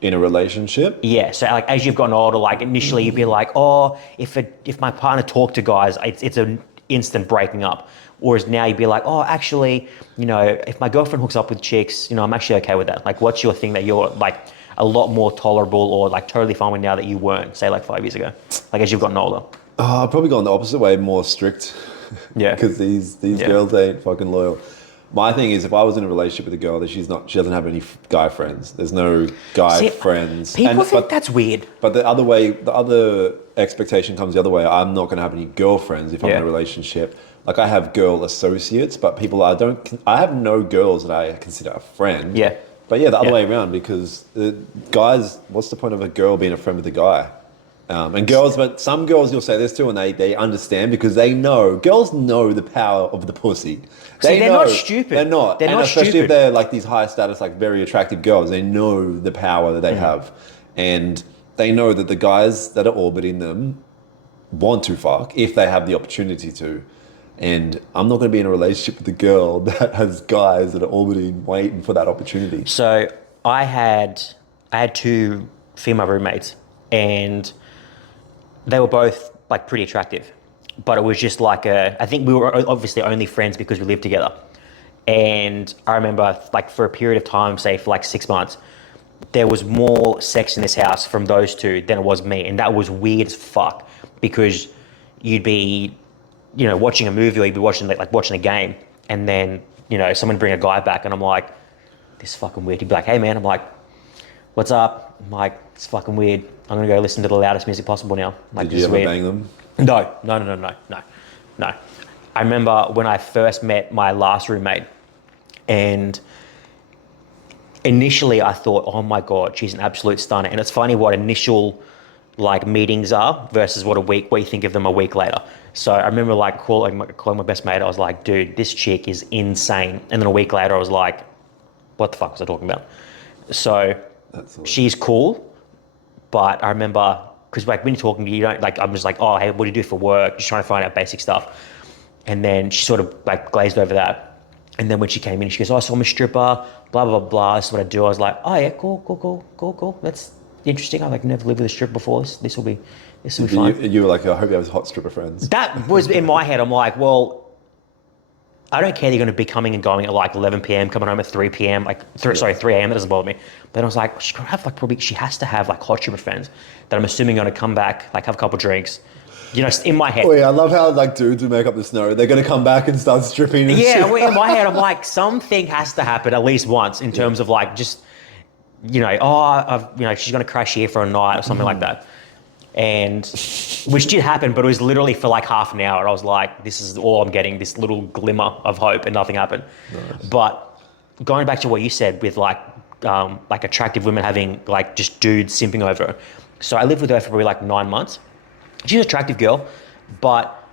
In a relationship? Yeah, so like as you've gotten older, like initially you'd be like, oh, if my partner talked to guys, it's an instant breaking up. Whereas now you'd be like, oh, actually, if my girlfriend hooks up with chicks, I'm actually okay with that. Like, what's your thing that you're like a lot more tolerable or like totally fine with now that you weren't, say, like 5 years ago? Like as you've gotten older. I've probably gone the opposite way, more strict. Yeah. Because these girls ain't fucking loyal. My thing is, if I was in a relationship with a girl that she doesn't have any guy friends. There's no guy friends. People think that's weird. But the other expectation comes the other way. I'm not going to have any girlfriends if I'm in a relationship. Like I have girl associates, but I have no girls that I consider a friend. Yeah. But yeah, the other way around, because guys, what's the point of a girl being a friend with a guy? But some girls you'll say this to, and they understand because girls know the power of the pussy. They're not stupid. They're not. They're not especially stupid. if they're like these high status, like very attractive girls. They know the power that they have, and they know that the guys that are orbiting them want to fuck if they have the opportunity to. And I'm not going to be in a relationship with a girl that has guys that are orbiting, waiting for that opportunity. So I had 2 female roommates, and they were both like pretty attractive, but it was just like I think we were obviously only friends because we lived together. And I remember like for a period of time, say for like 6 months, there was more sex in this house from those 2 than it was me. And that was weird as fuck because you'd be, watching a movie or you'd be watching a game, and then, someone would bring a guy back and I'm like, this is fucking weird. He'd be like, hey man, I'm like, what's up? I'm like, it's fucking weird. I'm gonna go listen to the loudest music possible now. Like, Did you ever bang them? No. I remember when I first met my last roommate, and initially I thought, oh my God, she's an absolute stunner. And it's funny what initial like meetings are versus what you think of them a week later. So I remember like calling my best mate. I was like, dude, this chick is insane. And then a week later I was like, what the fuck was I talking about? So she's cool, but I remember, because like when you're talking to you, don't like, I'm just like, oh, hey, what do you do for work? Just trying to find out basic stuff. And then she sort of like glazed over that. And then when she came in, she goes, oh, so I'm a stripper, blah, blah, blah. This is what I do. I was like, oh yeah, cool. That's interesting. I've like never lived with a stripper before. This will be fun. You were like, I hope you have hot stripper friends. That was in my head. I'm like, well, I don't care they're going to be coming and going at like 11 p.m., coming home at 3 p.m., 3 a.m., that doesn't bother me. But I was like, she has to have like hot stripper friends that I'm assuming are going to come back, like have a couple drinks. In my head. Oh yeah, I love how like dudes who make up the snow, they're going to come back and start stripping. And yeah, in my head, I'm like, something has to happen at least once in terms of like just, she's going to crash here for a night or something like that. And which did happen, but it was literally for like half an hour. I was like, this is all I'm getting, this little glimmer of hope, and nothing happened. Nice. But going back to what you said with like attractive women having like just dudes simping over her. So I lived with her for probably like 9 months. She's an attractive girl, but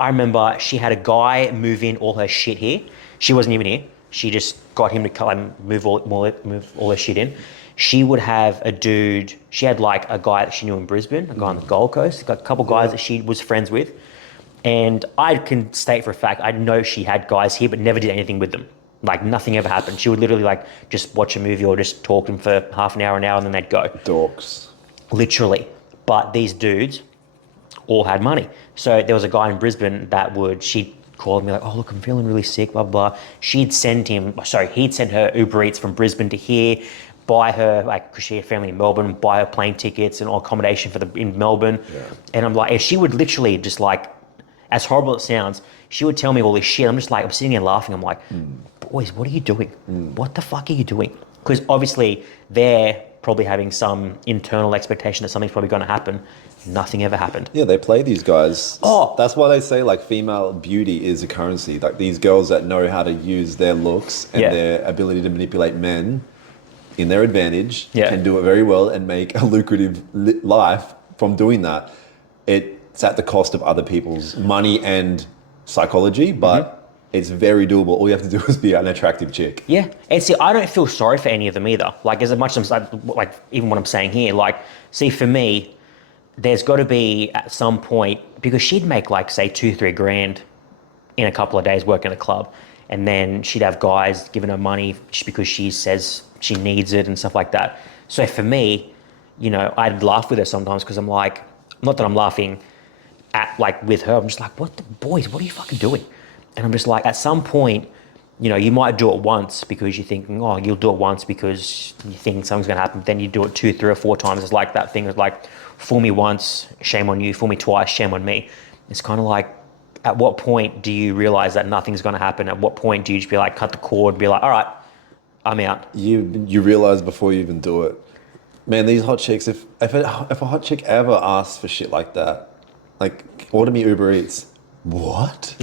I remember she had a guy move in all her shit here. She wasn't even here. She just got him to come and move all her shit in. She would have a dude, she had like a guy that she knew in Brisbane, a guy on the Gold Coast, a couple guys that she was friends with. And I can state for a fact, I know she had guys here, but never did anything with them. Like nothing ever happened. She would literally like just watch a movie or just talk to them for half an hour, and then they'd go. Dorks. Literally. But these dudes all had money. So there was a guy in Brisbane she'd call me like, oh look, I'm feeling really sick, blah, blah. He'd send her Uber Eats from Brisbane to here, buy her, like, because she had family in Melbourne, buy her plane tickets and all accommodation in Melbourne. Yeah. And I'm like, and she would literally just like, as horrible as it sounds, she would tell me all this shit. I'm just like, I'm sitting here laughing. I'm like, boys, what are you doing? What the fuck are you doing? Because obviously they're probably having some internal expectation that something's probably going to happen. Nothing ever happened. Yeah, they play these guys. Oh, that's why they say like female beauty is a currency. Like these girls that know how to use their looks and their ability to manipulate men in their advantage can do it very well and make a lucrative life from doing that. It's at the cost of other people's money and psychology, but it's very doable. All you have to do is be an attractive chick. Yeah, and see, I don't feel sorry for any of them either. Like as much as like even what I'm saying here, like, see, for me, there's got to be at some point, because she'd make like say 2-3 grand in a couple of days working at a club, and then she'd have guys giving her money just because she says she needs it and stuff like that. So for me, you know, I'd laugh with her sometimes because I'm like, not that I'm laughing at like with her, I'm just like, what the boys, what are you fucking doing? And I'm just like, at some point, you know, you might do it once because you're thinking, oh, you'll do it once because you think something's gonna happen. Then you do it 2, 3, or 4 times. It's like that thing is like, fool me once, shame on you. Fool me twice, shame on me. It's kind of like, at what point do you realize that nothing's gonna happen? At what point do you just be like, cut the cord, be like, all right, I'm out? You realize before you even do it. Man, these hot chicks, if a hot chick ever asks for shit like that, like, order me Uber Eats. What?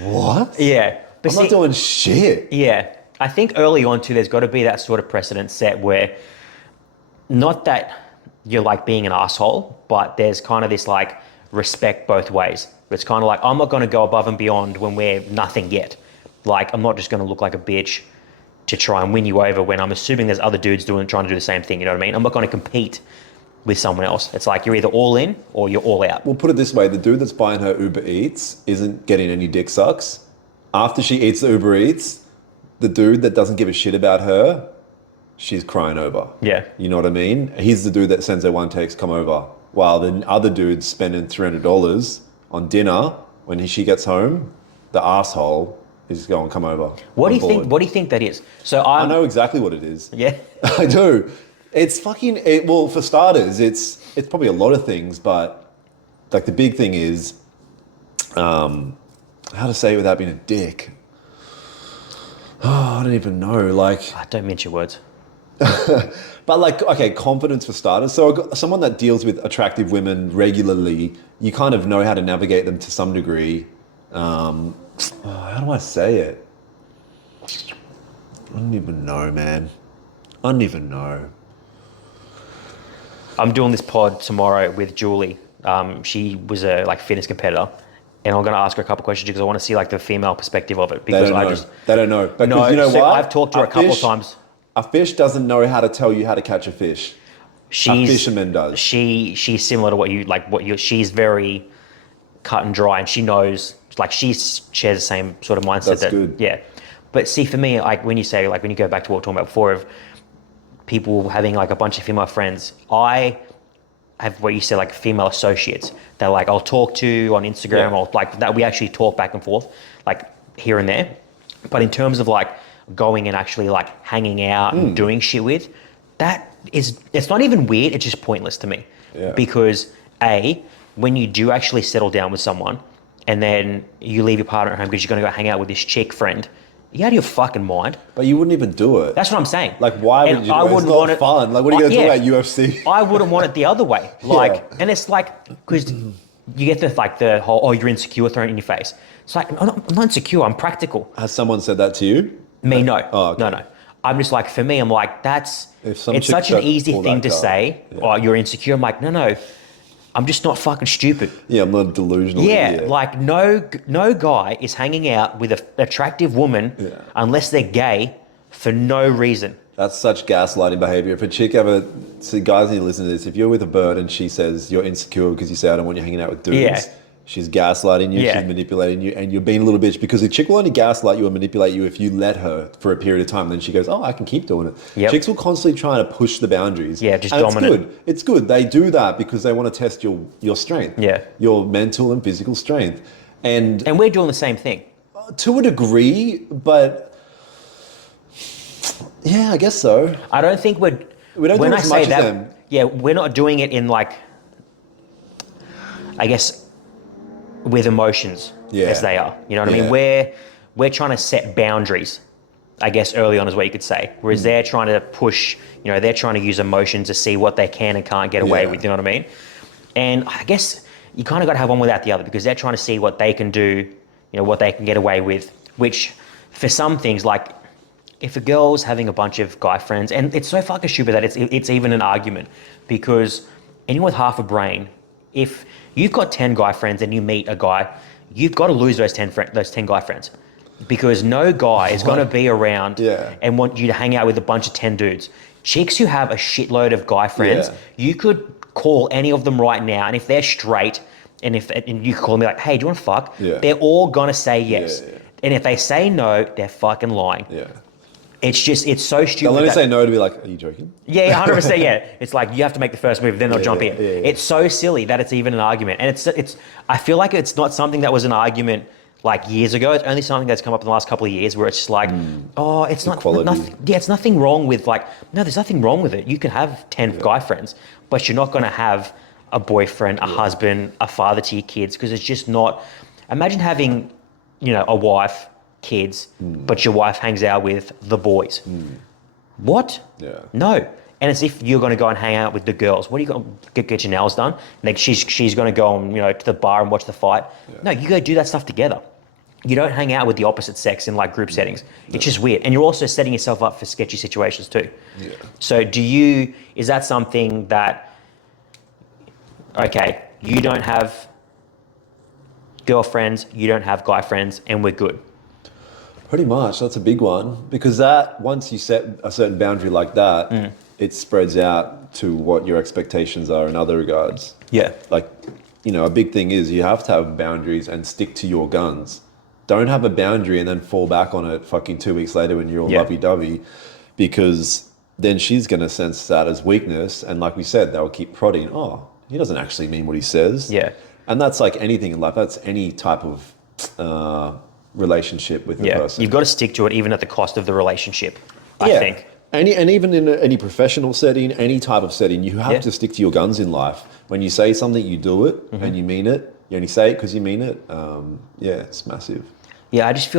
What? Yeah. But I'm not doing shit. Yeah. I think early on too, there's got to be that sort of precedent set where, not that you're like being an asshole, but there's kind of this like respect both ways. It's kind of like, I'm not going to go above and beyond when we're nothing yet. Like, I'm not just going to look like a bitch to try and win you over when I'm assuming there's other dudes trying to do the same thing. You know what I mean? I'm not going to compete with someone else. It's like, you're either all in or you're all out. We'll put it this way. The dude that's buying her Uber Eats isn't getting any dick sucks. After she eats the Uber Eats, the dude that doesn't give a shit about her, she's crying over. Yeah. You know what I mean? He's the dude that sends her one text, come over. While the other dude's spending $300 on dinner when she gets home, the asshole is going, come over. What do you think that is? So I know exactly what it is. Yeah. I do. It's fucking, well, for starters, it's probably a lot of things, but like the big thing is, how to say it without being a dick. Oh, I don't even know. Like, Don't mince your words. but like, okay, confidence for starters. So someone that deals with attractive women regularly, you kind of know how to navigate them to some degree. How do I say it? I don't even know, man. I don't even know. I'm doing this pod tomorrow with Julie. She was a like fitness competitor, and I'm going to ask her a couple questions because I want to see like the female perspective of it. Because They don't know. Because no, you know so what? I've talked to her a couple times. A fish doesn't know how to tell you how to catch a fish. A fisherman does. She's similar to she's very cut and dry, and she knows, like, she shares the same sort of mindset. That's good. Yeah. But see, for me, like when you go back to what we were talking about before of people having like a bunch of female friends, I have what you said, like female associates that like I'll talk to on Instagram or like that we actually talk back and forth, like here and there. But in terms of like going and actually like hanging out and doing shit with, it's not even weird, it's just pointless to me. Yeah. Because when you do actually settle down with someone and then you leave your partner at home because you're going to go hang out with this chick friend, you out of your fucking mind. But you wouldn't even do it. That's what I'm saying. Like, why would you do it? It's not fun. Like, what are you going to do about UFC? I wouldn't want it the other way. Like, and it's like, because you get the whole, oh, you're insecure thrown in your face. It's like, I'm not insecure, I'm practical. Has someone said that to you? Me, no. Oh, okay. No. I'm just like, for me, I'm like, it's such an easy thing to say, oh, you're insecure. I'm like, no. I'm just not fucking stupid. Yeah, I'm not delusional. Yeah, like no guy is hanging out with an attractive woman unless they're gay for no reason. That's such gaslighting behavior. If a chick ever, so guys need to listen to this, if you're with a bird and she says you're insecure because you say, I don't want you hanging out with dudes, she's gaslighting you, she's manipulating you, and you're being a little bitch because a chick will only gaslight you and manipulate you if you let her for a period of time. Then she goes, oh, I can keep doing it. Yep. Chicks will constantly try to push the boundaries. Yeah, just and dominant. It's good. They do that because they want to test your strength. Yeah. Your mental and physical strength. And we're doing the same thing. To a degree, but yeah, I guess so. I don't think we don't do as much as them. Yeah, we're not doing it in like, I guess, with emotions as they are. You know what I mean? We're trying to set boundaries, I guess, early on is what you could say. Whereas they're trying to push, they're trying to use emotions to see what they can and can't get away with, you know what I mean? And I guess you kind of got to have one without the other because they're trying to see what they can do, what they can get away with, which for some things, like if a girl's having a bunch of guy friends, and it's so fucking stupid that it's even an argument because anyone with half a brain, if you've got 10 guy friends and you meet a guy, you've got to lose those 10 guy friends because no guy is going to be around and want you to hang out with a bunch of 10 dudes. chicks who have a shitload of guy friends, you could call any of them right now, and if they're straight, and you call me like, hey, do you want to fuck? Yeah. They're all gonna say yes. Yeah. And if they say no, they're fucking lying. Yeah. It's so stupid. They'll only say no to be like, are you joking? Yeah, 100%. Yeah, it's like you have to make the first move, then they'll jump in. Yeah. It's so silly that it's even an argument, and it's. I feel like it's not something that was an argument like years ago. It's only something that's come up in the last couple of years where it's just like, oh, it's not nothing. Yeah, it's nothing wrong with like. No, there's nothing wrong with it. You can have 10 guy friends, but you're not going to have a boyfriend, a husband, a father to your kids, because it's just not. Imagine having, a wife, kids, but your wife hangs out with the boys. What? Yeah. No. And it's if you're going to go and hang out with the girls. What are you going to get your nails done? Like she's going to go and, to the bar and watch the fight. Yeah. No, you go do that stuff together. You don't hang out with the opposite sex in like group settings. It's just weird. And you're also setting yourself up for sketchy situations too. Yeah. So is that something that, okay, you don't have girlfriends, you don't have guy friends, and we're good? Pretty much. That's a big one, because that once you set a certain boundary like that, it spreads out to what your expectations are in other regards. Yeah. Like, a big thing is you have to have boundaries and stick to your guns. Don't have a boundary and then fall back on it fucking 2 weeks later when you're all lovey-dovey, because then she's going to sense that as weakness. And like we said, they'll keep prodding. Oh, he doesn't actually mean what he says. Yeah. And that's like anything in life. That's any type of relationship with the person. You've got to stick to it even at the cost of the relationship, I think. And even in any professional setting, any type of setting, you have to stick to your guns in life. When you say something, you do it, and you mean it. You only say it because you mean it. It's massive. Yeah, I just feel